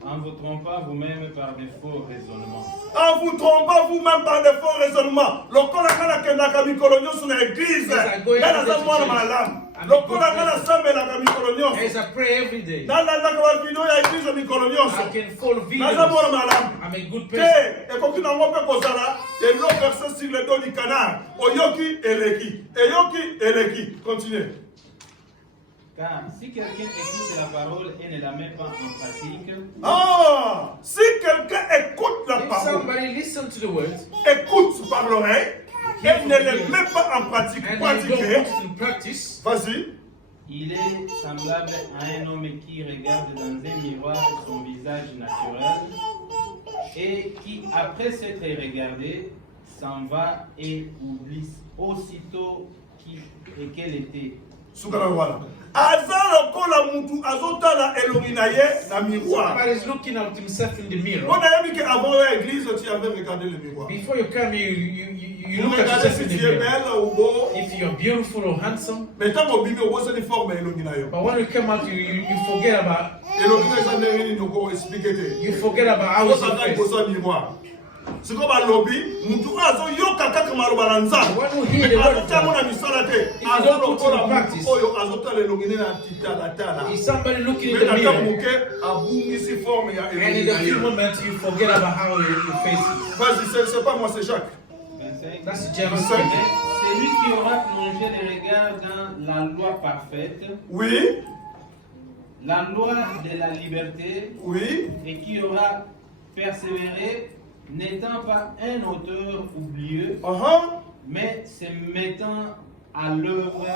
En vous trompant vous-même par des faux raisonnements. En vous trompant vous-même par des faux raisonnements. Lokola kana kendaka mikolo nyonso na église. Kana za mwana malamu. Lokola kana sambelaka mikolo nyonso. As I pray every day, Nalandaka ba video ya église mikolo nyonso. I can follow Naza mwana videos. malamu. I'm a good Te, person. ekoki nango mpe kozala elo verset sur le dos du canard. Oyoki eleki. Eyoki eleki. Continuez. Car si quelqu'un écoute la parole et ne la met pas en pratique, Ah, si quelqu'un écoute la If parole, somebody listens to the word écoute par l'oreille, et ne le met pas en pratique, and they don't put pratiquer, it in practice, vas-y. il est semblable à un homme qui regarde dans un miroir son visage naturel et qui, après s'être regardé, s'en va et oublie aussitôt qu'elle était. Sukara wana. Aza lokola mutu azotala elongi na ye na miroir. somebody's looking at himself in the mirror. On a vu qu'avant l'église, tu avais regardé le miroir. Before you come here, you Vous look at regardez yourself si in the tu es mirror. belle ou beau. If you're beautiful or handsome, Mais tant qu'on bimi, on voit cette forme elongi na yo. but when you come out, you forget about Elongi na eza ndenge nini oko expliquer te. you forget about how it's Oza your kaka face. liboso ya miroir. Siko balobi, mutu oyo azoyoka kaka maloba na Nzambe. When you hear the word of Azotango God, na misala te. If you don't put it in Azolokola practice, mutu oyo azotala elongi ne na titalatala. is somebody looking in Mais the na ntango mirror, moke abungisi forme ya and elongi in na a few ye. moments you forget about how your face is. Vas-y, c'est pas moi, c'est Jacques. 25. That's James Verset. 5. Mais celui qui aura plongé le regard dans la loi parfaite, Oui, la loi de la liberté, oui. et qui aura persévéré, n'étant pas un auteur oublieux, mais se mettant à l'œuvre,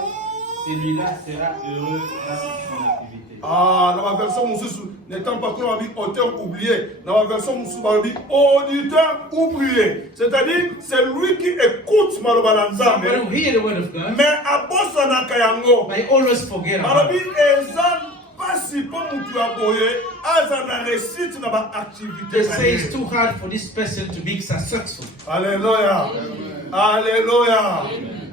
celui-là sera heureux dans son activité. Ah, dans ma version Moussou, n'étant pas comme un auteur oublié, dans ma version Moussou, auditeur oublié. C'est-à-dire, c'est lui qui écoute Maloba Nzambe, When you hear the word of God, mais à bossa na kayango. but you always forget about Malobi it. ezan pasi po mutu aboye, aza na réussite na ba activité. They say it's too hard for this person to be successful. Alléluia. Alléluia.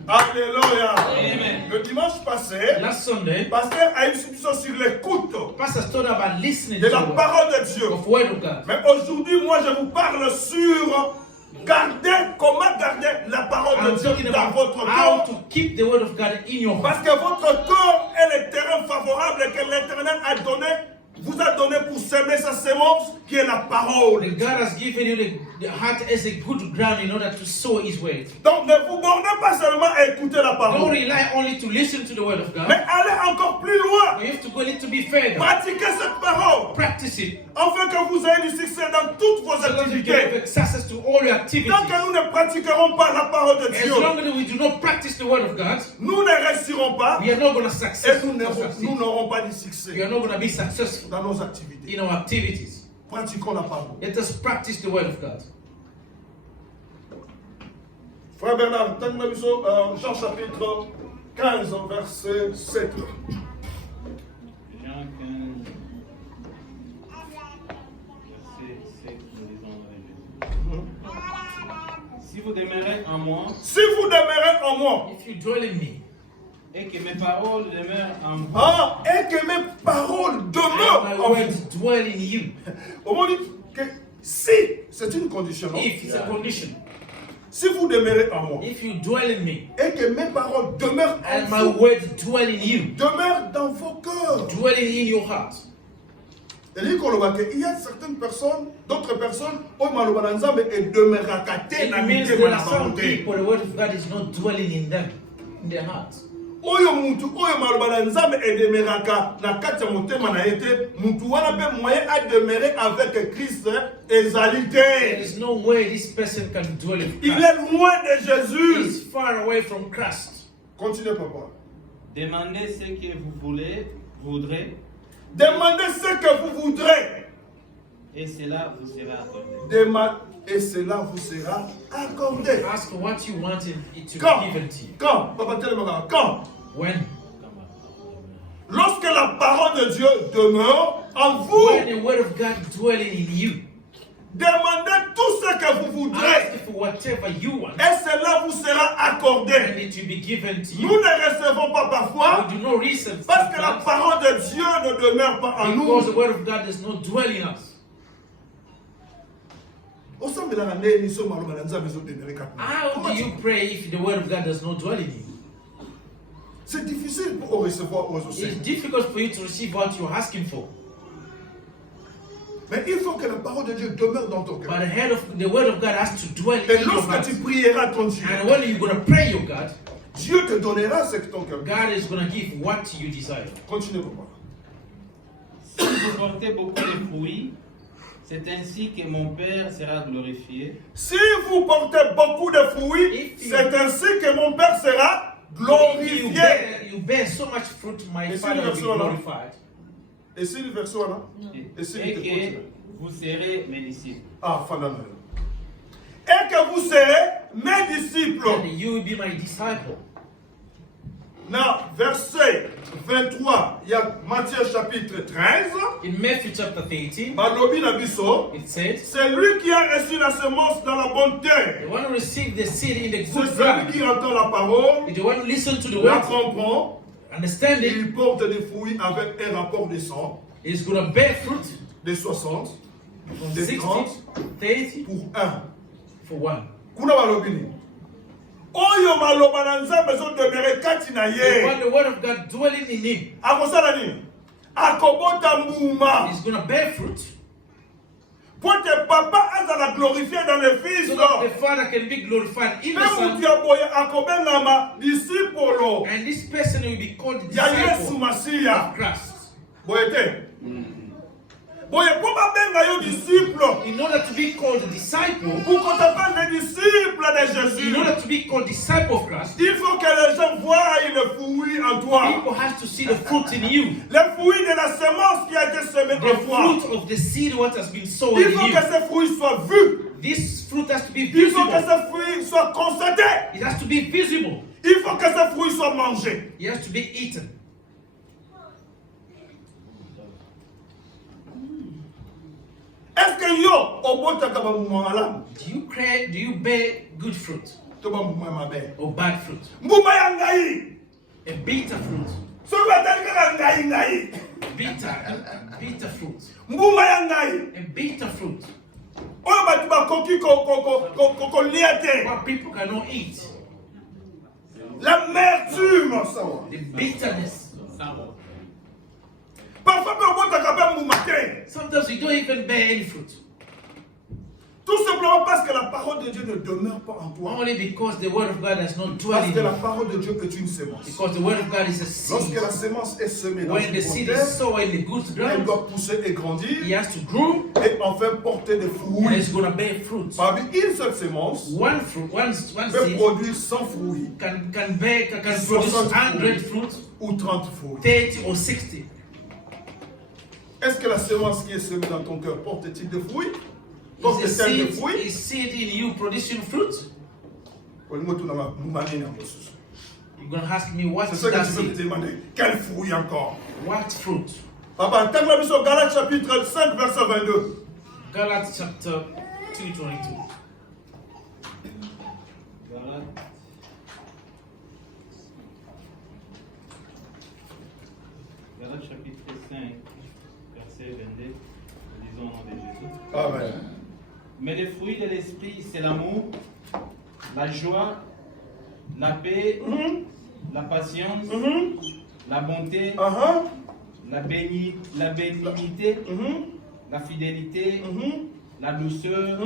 Alléluia. Amen. Le dimanche passé, Last Sunday, pasteur a une discussion sur l'écoute Pastor told about listening de to la the word parole de Dieu. of word of God. Mais aujourd'hui, moi, je vous parle sur comment garder la parole I'm de Dieu talking dans about votre how corps. to keep the word of God in your heart. Parce que votre corps est le terrain favorable que l'Éternel a donné, vous a donné pour semer sa sémence qui est la parole. And God has given you the heart as a good ground in order to sow His word. Donc ne vous bornez pas seulement à écouter la Don't parole, rely only to listen to the word of God. mais allez encore plus loin. You have to go a little bit further. Pratiquez cette parole Practice it. afin que vous ayez du succès dans toutes vos So that you can activités. have success to all your activities. Tant que nous ne pratiquerons pas la parole de As Dieu, long as we do not practice the word of God, nous ne réussirons pas we are not going to et succeed. nous n'aurons pas de We succès are not going to be successful dans nos activités. in our activities. Pratiquons la parole. Let us practice the word of God. Frère Bernard, Jean chapitre 15, verset 7. Jean 15, verset 7, nous lisons avec Jésus. Si vous demeurez en moi, Si vous demeurez en moi, If you dwell in me, et que mes paroles demeurent en vous, et que mes paroles and demeurent my en vous. words dwell in you. Au moment dit que si, c'est une condition, non? If it's a condition, Si vous demeurez en moi, if you dwell in me, et que mes paroles demeurent en and my vous, words dwell in you, demeurent dans vos cœurs. dwelling in your heart. Il y a certaines personnes, d'autres personnes, et It means there are some people, the word of God is not dwelling in them, in their hearts. oyo mutu oyo maloba na nzambe edemeraka na kati ya motema na ye te mutu wana mpe moyen ademere avec Christ ezali There te. is no way this person can dwell with Il Christ. est loin de Jésus. He's far away from Christ. Continuez papa. demandez ce que vous voudrez, Demandez ce que vous voudrez. et cela vous sera accordé. Et cela vous sera accordé. Ask what you want and it to Quand? be given to you. Quand? Papa, tellement quand? When? Lorsque la parole de Dieu demeure en vous, When the word of God dwelling in you. demandez tout ce que vous voudrez. Ask for whatever you want Et cela vous sera and accordé. it will be given to Nous you. ne recevons pas parfois We do not receive parce que la sometimes parole de Dieu ne demeure pas en because the nous. word of God does not dwell in us. Au sein de la année, nous sommes à l'Omananza, mais nous demeurons quatre mois. How Comment do tu- you pray if the word of God does not dwell in you? C'est difficile pour recevoir aux aussi. It's difficult for you to receive what you're asking for. Mais il faut que la parole de Dieu demeure dans ton But cœur. the word of God has to dwell Et in your lorsque heart. tu prieras ton Dieu, And when you're going to pray your God, Dieu te donnera ce que ton cœur. God is going to give what you desire. Continue, papa. Si vous portez beaucoup de fruits, c'est ainsi que mon Père sera glorifié. Si vous portez beaucoup de fruits, If you- c'est ainsi que mon Père sera If you glorifié. bear so much fruit, my Et si Father will be le verset là? glorified. Et si le verset là? Et si Et le que verset vous serez mes disciples. Ah, Fanamel. Et que vous serez mes disciples. And you will be my disciple. Now, verset 23, il y a Matthieu chapitre 13. In Matthew chapter 13, Balobi na biso. it says, C'est lui qui a reçu la semence dans la bonne the terre. one who received the seed in the C'est good celui ground qui entend la parole, is the one who listens to the la word, comprend, understand et it, il porte des fruits avec un rapport de 100, is going to bear fruit de 60, from de 60, 30 30 pour 1. for one. Kuna balobi ni. Oyo maloba na nzambe zo demere kati na The ye. one, the word of God dwelling in him Akosala nini? Akobota mbuma. is going to bear fruit. Pour que papa azala glorifié dans le fils. So that the Father can be glorified in the Même Son. mutu ya boye akobengama discipolo. And this person will be called Ya Yesu disciple Masiya. of Christ. Boye te. Boye po babenga yo disciple. In order to be called disciple, Pour qu'on t'appelle des disciples de in Jésus. order to be called disciple of Christ, Il faut que les gens voient le fruit en toi. people have to see the fruit in you. Le fruit de la semence qui a été semée The en toi. fruit of the seed what has been sown Il in faut you. que ces fruits soient vus. This fruit has to be Il faut que visible. ces fruits soient constatés. It has to be visible. Il faut que ces fruits soient mangés. It has to be eaten. Est-ce que yo obotaka ba mbuma malamu? Do you bear good fruit To ba mbuma mabe. or bad fruit? Mbuma ya ngai. A bitter fruit. Soki batali kaka ngai. Bitter fruit. Mbuma ya ngai. A bitter fruit. Oyo bato bakoki kolia te. What people cannot eat. L'amertume sawa. The bitterness. Parfois pe obotaka pe mbuma te. Sometimes you don't even bear any fruit. Tout simplement parce que la parole de Dieu ne demeure pas en toi. Only because the word of God has not dwelt Parce in que la you. parole de Dieu est une sémence. Because the word of God is a Lorsque seed. la sémence est semée dans When une the bonne seed terre, is sown in the good elle ground, doit pousser et grandir he has to grow et enfin porter des and fruits. it's going to bear fruit. Parmi une seule sémence One fruit, one peut seed produire 100 fruits can produce 60 100 fruit, ou 30 fruits. 30 or 60. Est-ce que la sémence qui est semée dans ton cœur porte-t-il des fruits? Is the Porte-t-elle des seed, fruits? is seed in you producing fruit? Olingo tuna mumani na mosusu. You're going to ask me what C'est is ce que that tu veux me seed? demander. Quel fruit encore? What fruit? Papa, t'as la mission Galates chapitre 5 verset 22. Galates chapter 2:22. Galates chapitre 5, verset 22. Disons au nom de Jésus. Amen. Mais les fruits de l'esprit, c'est l'amour, la joie, la paix, la patience, la bonté, la bénignité, la fidélité, la douceur,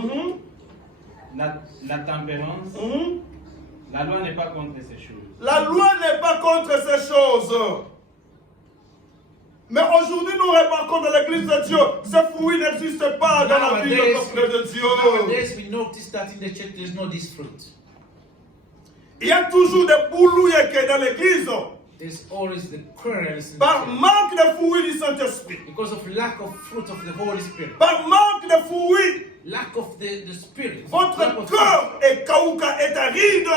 la tempérance. La loi n'est pas contre ces choses. La loi n'est pas contre ces choses. Mais aujourd'hui, nous remarquons dans l'église de Dieu, ces fruits n'existent pas dans la vie du peuple de Dieu. Nowadays, we notice that in the church there's no this fruit. Il y a toujours des boulouilles dans l'église There's always the quarrels in the par church manque de fruits du Saint-Esprit, because of lack of fruit of the Holy Spirit, par manque de fruits. lack of the Spirit. Votre lack of cœur est caouca, est aride.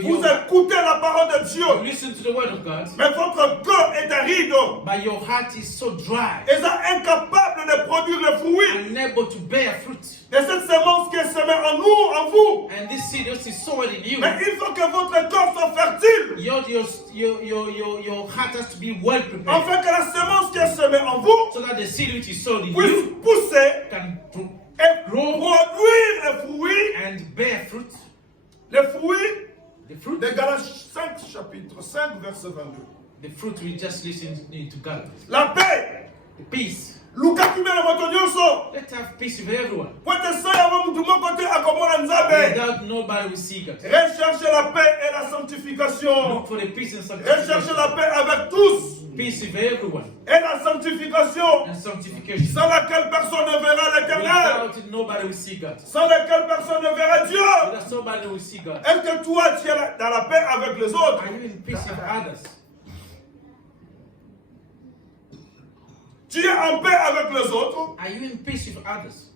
Vous écoutez la parole de Dieu, you listen to the word of God, mais votre cœur est aride. but your heart is so dry, Et ça incapable de produire le fruit. unable to bear fruit. Et cette semence qui est semée en nous, en vous. And this seed is sown in you. Mais il faut que votre cœur soit fertile. Your heart has to be well prepared, Afin que la semence qui est semée en vous so that the seed which is sown in puisse you pousser can et grow produire les fruits. and bear fruit. Les fruits The fruit, de Galates 5, chapitre 5, verset 22. the fruit we just listened to God. La paix. The peace. Luka kimela moto nyonso. Let's have peace with everyone. Pote saya wa mtu moko te akomona nzambe. Without nobody will see God. Recherchez la paix et la sanctification. Look for the peace and Recherchez sanctification. la paix avec tous. Peace with everyone Et la sanctification, and sanctification. sans laquelle personne ne verra l'Éternel. Without it, nobody will see God. Sans laquelle personne ne verra Dieu. Without somebody will see God. Est-ce que toi, tu es dans la paix avec les autres? Are you in peace with others? Tu es en paix avec les autres? Are you in peace with others?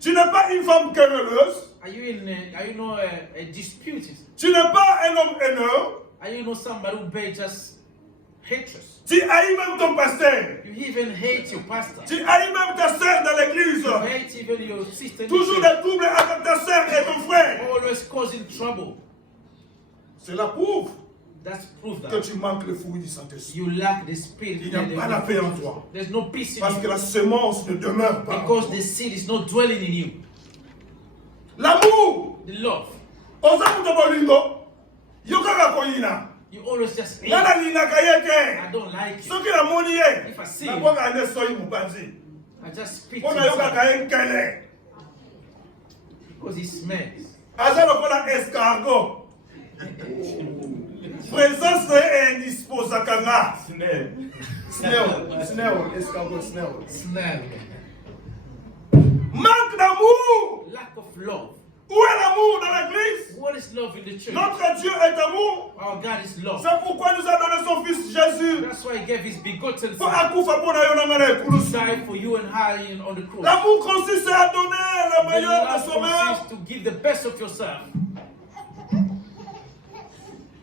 Tu n'es pas une femme querelleuse? Are you not a disputed? Tu n'es pas un homme haineux? Are you not somebody who bears just hatred? Tu haïs même ton pasteur? You even hate your pastor. Tu haïs même ta sœur dans l'église? You hate even your sister. in the Toujours church. des troubles avec ta sœur et ton frère? Always causing trouble. Cela prouve That's proof que that tu manques le fruit du Saint-Esprit. you lack the spirit. Il n'y a pas la paix en toi. There's no peace in Parce que you la semence ne demeure pas. because the seed is not dwelling in you. L'amour. The love. Oza muto bolingo. Yokaka koyina. You always just hate. Nana lingaka ye te. I don't like it. Soki na moni ye. If I see Na it, boka ane soyi mupanzi. I just spit Pona inside yokaka ye nkele. because it smells. Aza lokola escargot. Présence est indisposable nga. Snail. Escargot, snail. Smell. Manque d'amour. Lack of love. Où est l'amour dans l'église? What is love in the church? Notre Dieu est amour. Our God is love. C'est pourquoi il nous a donné son fils Jésus. That's why He gave His begotten Pour Son akufa pona yo na ngana to ekulusu. die for you and I on the cross. L'amour consiste à donner le The meilleur de love soi-même. consists to give the best of yourself.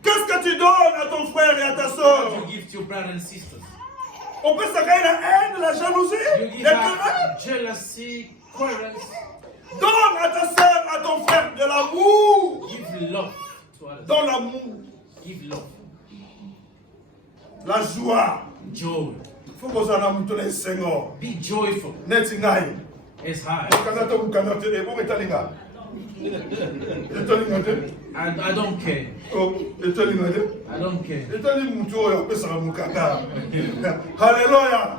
Qu'est-ce que tu donnes à ton frère et à ta What soeur? you give to your brothers and sisters. On peut s'agréer la haine, la You jalousie, give les out querelles. jealousy, quarrels. Donne à ta soeur, à ton frère de l'amour. Give love to others. Dans l'amour, Give love. la joie. Joy. Faut qu'on s'en amour tous les seigneurs. Be joyful. Neti ngai. It's high. Quand tu as te bon etalinga. Etalinga te. I don't care. Oh, etalinga te. I don't care. Etali mutu oyo opesaka mukaka. Alléluia.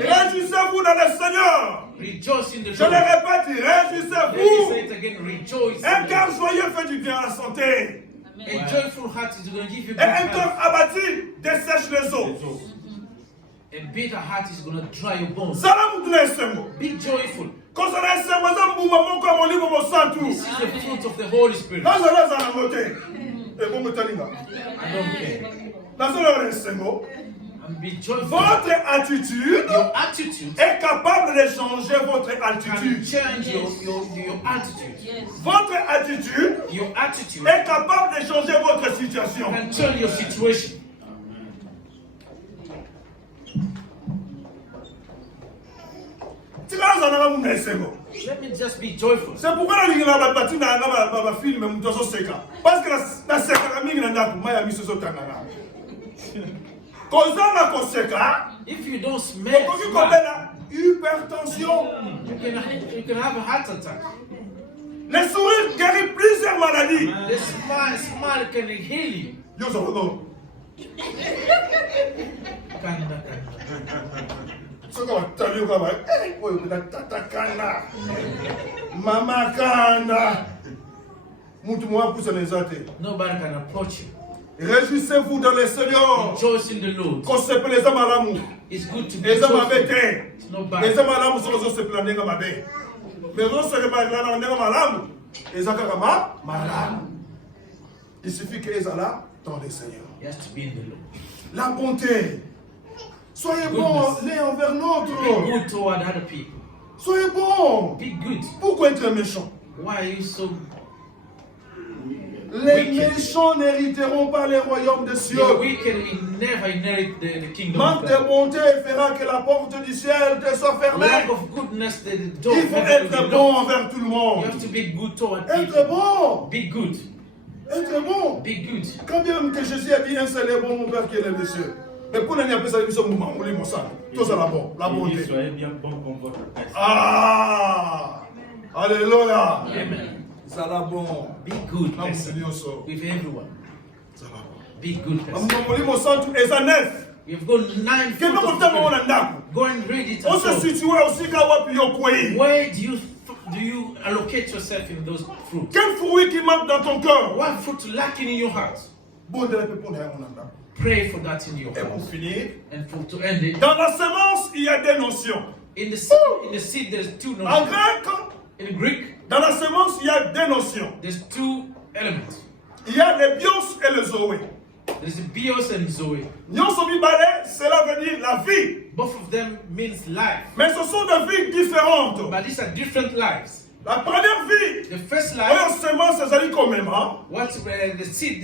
Réjouissez-vous dans le Seigneur. Rejoice in the Je le Lord. répète, Let me réjouissez-vous. say it again. Rejoice. Un in cœur the joyeux fait du bien à la santé. Lord. A joyful heart is going to give you Et good un cœur health. abattu dessèche les os. A bitter heart is going to dry your bones. Zala mutu na esengo. Be joyful. Kozala esengo eza mbuma moko ya molimo mosantu. This is the fruit of the Holy Spirit. Nazala eza nango te. Ebongo etalinga. I don't care. Nazala eza esengo. and be joyful. Votre attitude Your attitude est capable de changer votre can attitude. change your attitude. Yes. Votre attitude Your attitude est capable de changer votre situation. can turn your situation. Let me just be joyful. C'est pourquoi la ligne là bâti na ba film muto so seka. Parce que na seka na mingi na ndako maya miso so tangana. Kozanga ko seka, If you don't smell koki smile, kobela hypertension. you can have a heart attack. Le sourire guérit plusieurs maladies. The smile can heal you. Yo so no. Soka watali ko ba. Oyo kuna tata kana. Mama kana. Mutu mwa kusa nezate. Nobody can approach you. Réjouissez-vous dans le Seigneur. Rejoice in the Lord. Qu'on se plaît les hommes à l'amour. It's good to be Les hommes joyful. avec eux. It's not Les bad. hommes à l'amour sont se plaindre comme avec. Mais on se répartit là dans le malamu. Les hommes comme malamu. Il suffit qu'ils soient là dans le Seigneur. He has to be in the Lord. La bonté. Soyez bons l'un envers Be l'autre. good toward other people. Soyez bons. Be good. Pourquoi être méchant? Why are you so Les wicked? méchants n'hériteront pas les royaumes des The cieux. wicked will never inherit the kingdom Manque of de God. bonté fera que la porte du ciel te soit fermée. Lack of goodness, the door Il of faut heaven will être be bon locked. envers tout le You monde. have to be good toward Être people. bon. Be good. Être bon. Be good. Quand bien même que Jésus a dit un seul est bon, mon Père qui est dans les cieux. Mais pour n'en appeler ça, nous sommes mouvements, on lit mon sang. Tout ça là bon, la Il dit, bonté. soyez bien bon comme votre Père. Ah! Alléluia! Amen. Ça là bon. Be good Non, person Seigneur, ça. with everyone. Ça là bon. Be good person. On lit mon sang, et ça neuf. You've got 9 Quel fruits nom of de temps on the a ndaku? Go and read it. On And se so, situe aussi quand on peut y where do you allocate yourself in those fruits? Quel fruit qui manque dans ton cœur? What fruit lacking in your heart? Bon, de la paix pour nous, on a ndaku. Pray for that in your Et heart. pour finir, And to end it, dans la semence, il y a des notions. in the seed there's two En notions. grec, In Greek, dans la semence, il y a des notions. there's two elements. Il y a les bios et le zoé. There's bios and zoe. Nyonso mibale, cela veut dire la vie. Both of them means life, Mais ce sont des vies différentes. but these are different lives. La première vie, The first oyo life, semence ezali komema, what the seed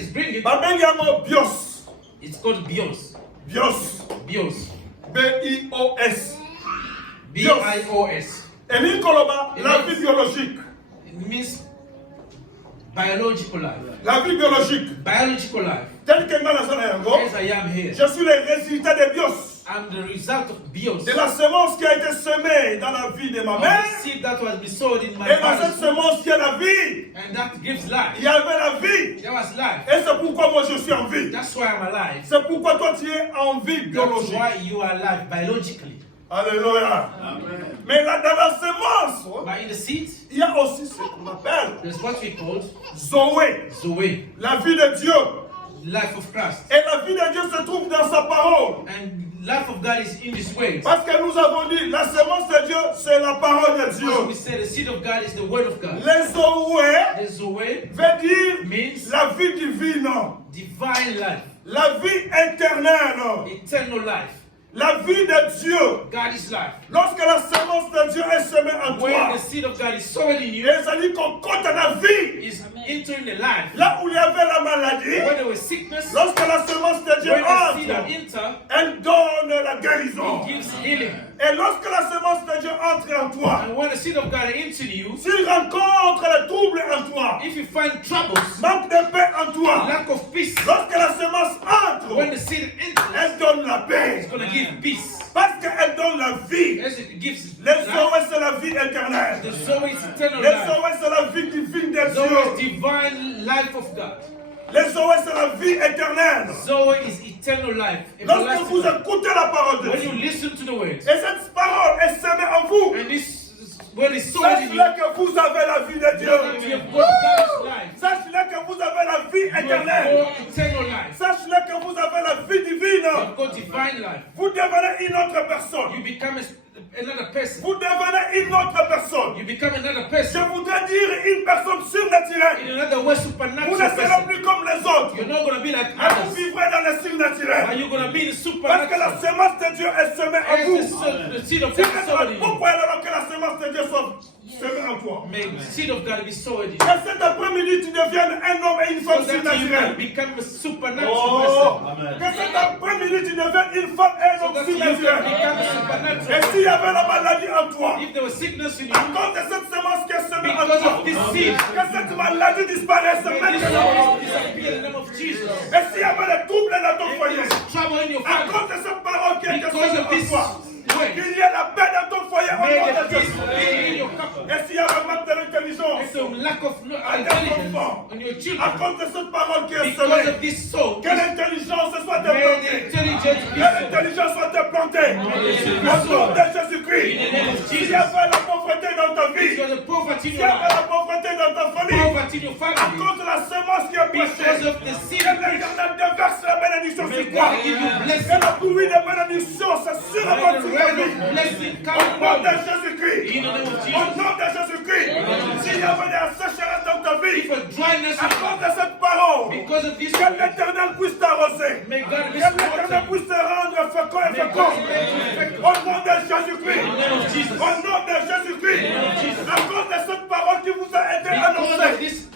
is bringing, babengi yango bios. it's called bios. Bios. Bios. B-I-O-S. B-I-O-S. Elingi koloba, la vie biologique. It means biological life. La vie biologique. Biological life. Tel que nga naza na yango, As I am here, je suis le résultat de bios. I'm the result of bios. De la semence qui a été semée dans la vie de ma Of mère. the seed that was bestowed in my Et dans cette father's womb, semence qui est la vie, and that gives life. il y avait la vie. There was life. Et c'est pourquoi moi je suis en vie. That's why I'm alive. C'est pourquoi toi tu es en vie That's biologique. why you are alive biologically. Alléluia. Mais là, dans la semence, But in the seed, il y a aussi ce qu'on appelle there's what we call Zoé, Zoe, la vie de Dieu. life of Christ. Et la vie de Dieu se trouve dans sa parole. And life of God is in this way. Parce que nous avons dit, la semence de Dieu, c'est la parole de We Dieu. say the seed of God is the word of God. Les Zoé The Zoe veut dire means la vie divine, divine life, la vie éternelle, eternal life. la vie de Dieu. God is life. Lorsque la semence de Dieu est semée en When toi, the seed of God is sown in you, et ça dit qu'on compte la vie. is entering the life. Là où il y avait la maladie, When there was sickness, lorsque la semence de Dieu when the seed entre, enter, elle donne la guérison. it gives healing. Et lorsque la semence de Dieu entre en toi, And when the seed of God enters you, s'il rencontre les troubles en toi, if you find troubles, manque de paix en toi, lack of peace, lorsque la semence when entre, the seed enters, elle donne la paix. it's going to give peace. Parce qu'elle donne la vie. As it gives Les life, Zoé, c'est la vie éternelle. the Zoe is eternal Les life. Zoé, c'est la vie divine de Zoe is Dieu. divine life of God. Les Zoé, c'est la vie éternelle. Zoe is eternal life. Lorsque everlasting vous life. écoutez la parole de When Dieu, you listen to the word, et cette parole est semée en vous, and this word is sown in you, sachez que vous avez la vie de that Dieu. you have got God's life. Sachez que vous avez la vie You have éternelle. got eternal life. Sachez que vous avez la vie You divine. have got divine life. Vous devenez une autre personne. You become another person. Vous devenez une autre personne. You become another Je person. voudrais dire une personne surnaturelle. In another way, Vous supernatural ne serez person. plus comme les autres. You're not going to be like Mais vous others. vivrez dans le surnaturel. surnaturel. you're going to be in Parce que la supernatural. semence de Dieu est semée en As vous. the seed of Tu God is sown comprends in you. pourquoi alors que la semence de Dieu soit semée en toi. May the seed of God be sown in you. Que cet après-midi, tu deviennes un homme et une So femme that you surnaturelle. can become a supernatural Oh, person. que cet après-midi, tu deviennes une femme et un So homme that you can surnaturel. become Et supernatural. s'il y avait la maladie en toi, If there was sickness in à you, cause de cette semence qui est semée en because toi, of this seed, que cette maladie disparaisse may this maintenant. sickness disappear in the name of Jesus. Et s'il y avait des troubles dans ton If foyer, there's trouble in your à family, cause de cette parole qui est because semée of en this toi, way, qu'il y ait la paix dans ton foyer au may nom the de peace Jésus. be in your cup. Et s'il y a un manque d'intelligence, If the lack of intelligence on your à children, cause de cette parole qui est because semée, of this soul, que l'intelligence soit may the implantée. intelligence be Que sown. l'intelligence soit implantée. Au nom de Jésus-Christ. In the name of S'il y Jesus. avait la pauvreté dans ta vie, Because of poverty in s'il y your avait life, la pauvreté dans ta famille, poverty in your à family, cause de la semence qui est because prêchée, of the seed que of grace, l'Éternel déverse la bénédiction may sur toi. God give you Que blessing. la pluie de bénédiction s'assure May sur the ta rain vie. of blessing Au come nom upon de you. Jésus-Christ. In the name of Au Jesus. nom de Jésus-Christ. S'il y avait de la sécheresse dans ta vie, If a dryness à in cause de cette parole, because of this, que l'Éternel puisse t'arroser. may God Que be l'Éternel watered. puisse te rendre fécond et May fécond. God make you effective. Au nom de Jésus-Christ. In the name of Jesus. Au nom de Jésus-Christ. À cause de cette parole qui vous a été Because of annoncée, this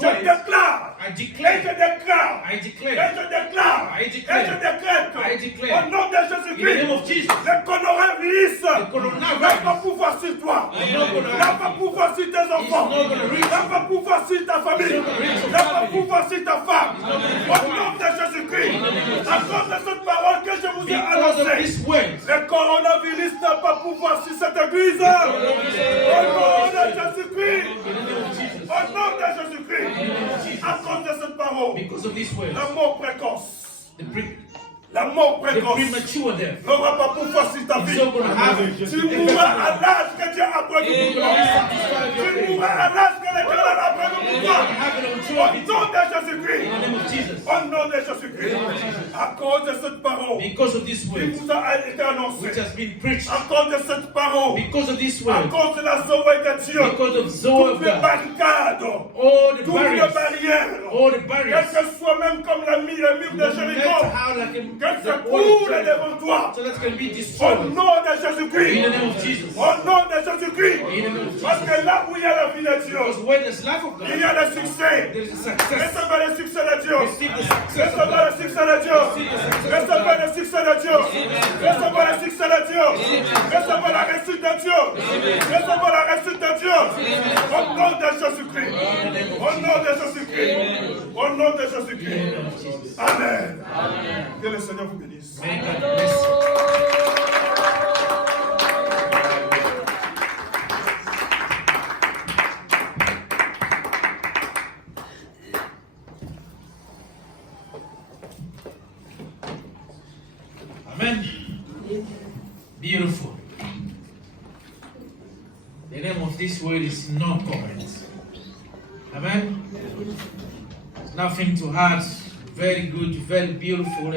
je déclare. I Et je declare, déclare. I Et declare, je déclare. I Et declare. je décrète. I declare. Au nom de in the name Jésus-Christ. of Jesus, Le coronavirus the n'a pas coronavirus pouvoir sur toi. is not going to N'a pas happen. pouvoir sur tes enfants. It's not gonna reach. N'a pas pouvoir sur ta famille. N'a pas pouvoir sur ta femme. Au nom de Jésus-Christ. À cause de cette parole que je vous ai Because of annoncée. this word, Le coronavirus n'a pas pouvoir sur cette église. Au nom de Jésus-Christ. Au nom de Jésus-Christ. À cause de cette parole. because of this word, La mort précoce. La mort the précoce premature death n'aura pas pouvoir sur ta is vie. not going to happen. Tu mourras à l'âge que Dieu a prévu pour toi. Tu mourras à l'âge que l'Éternel a prévu pour toi. Au nom de Jésus-Christ. In the name of Jesus, Au nom de Jésus-Christ. À cause de cette parole because of this qui word, vous a été annoncée. which has been preached, À cause de cette parole. because of this À word, cause de la Zoé de Dieu. because of Zoe of Toutes les God, barricades. all the Toutes les barriers, barrières. all the Quel barriers, que soit même comme le mur de no Jéricho. matter how like Qu'elle se the wall of coule Jericho, devant toi. so that can be Au destroyed. nom de In the Jésus-Christ. name of Jesus, Au nom de Jésus-Christ. in the name of Parce Jesus, que là où il y a la vie de Dieu, because when there's life of il y God, a le succès. there is a success. Recevez le succès de Dieu. Receive the success of Recevez God. le succès de Dieu. Recevez le succès de Dieu. Recevez le succès de Dieu. Recevez la réussite de Dieu. Recevez la réussite de Dieu. Au nom de Jésus-Christ. Au nom de Jésus-Christ. Au nom de Jésus-Christ. Amen. Que le Seigneur vous bénisse. May God bless you. Amen. Beautiful. The name of this word is no comment. Amen. Nothing to add. Very good, very beautiful.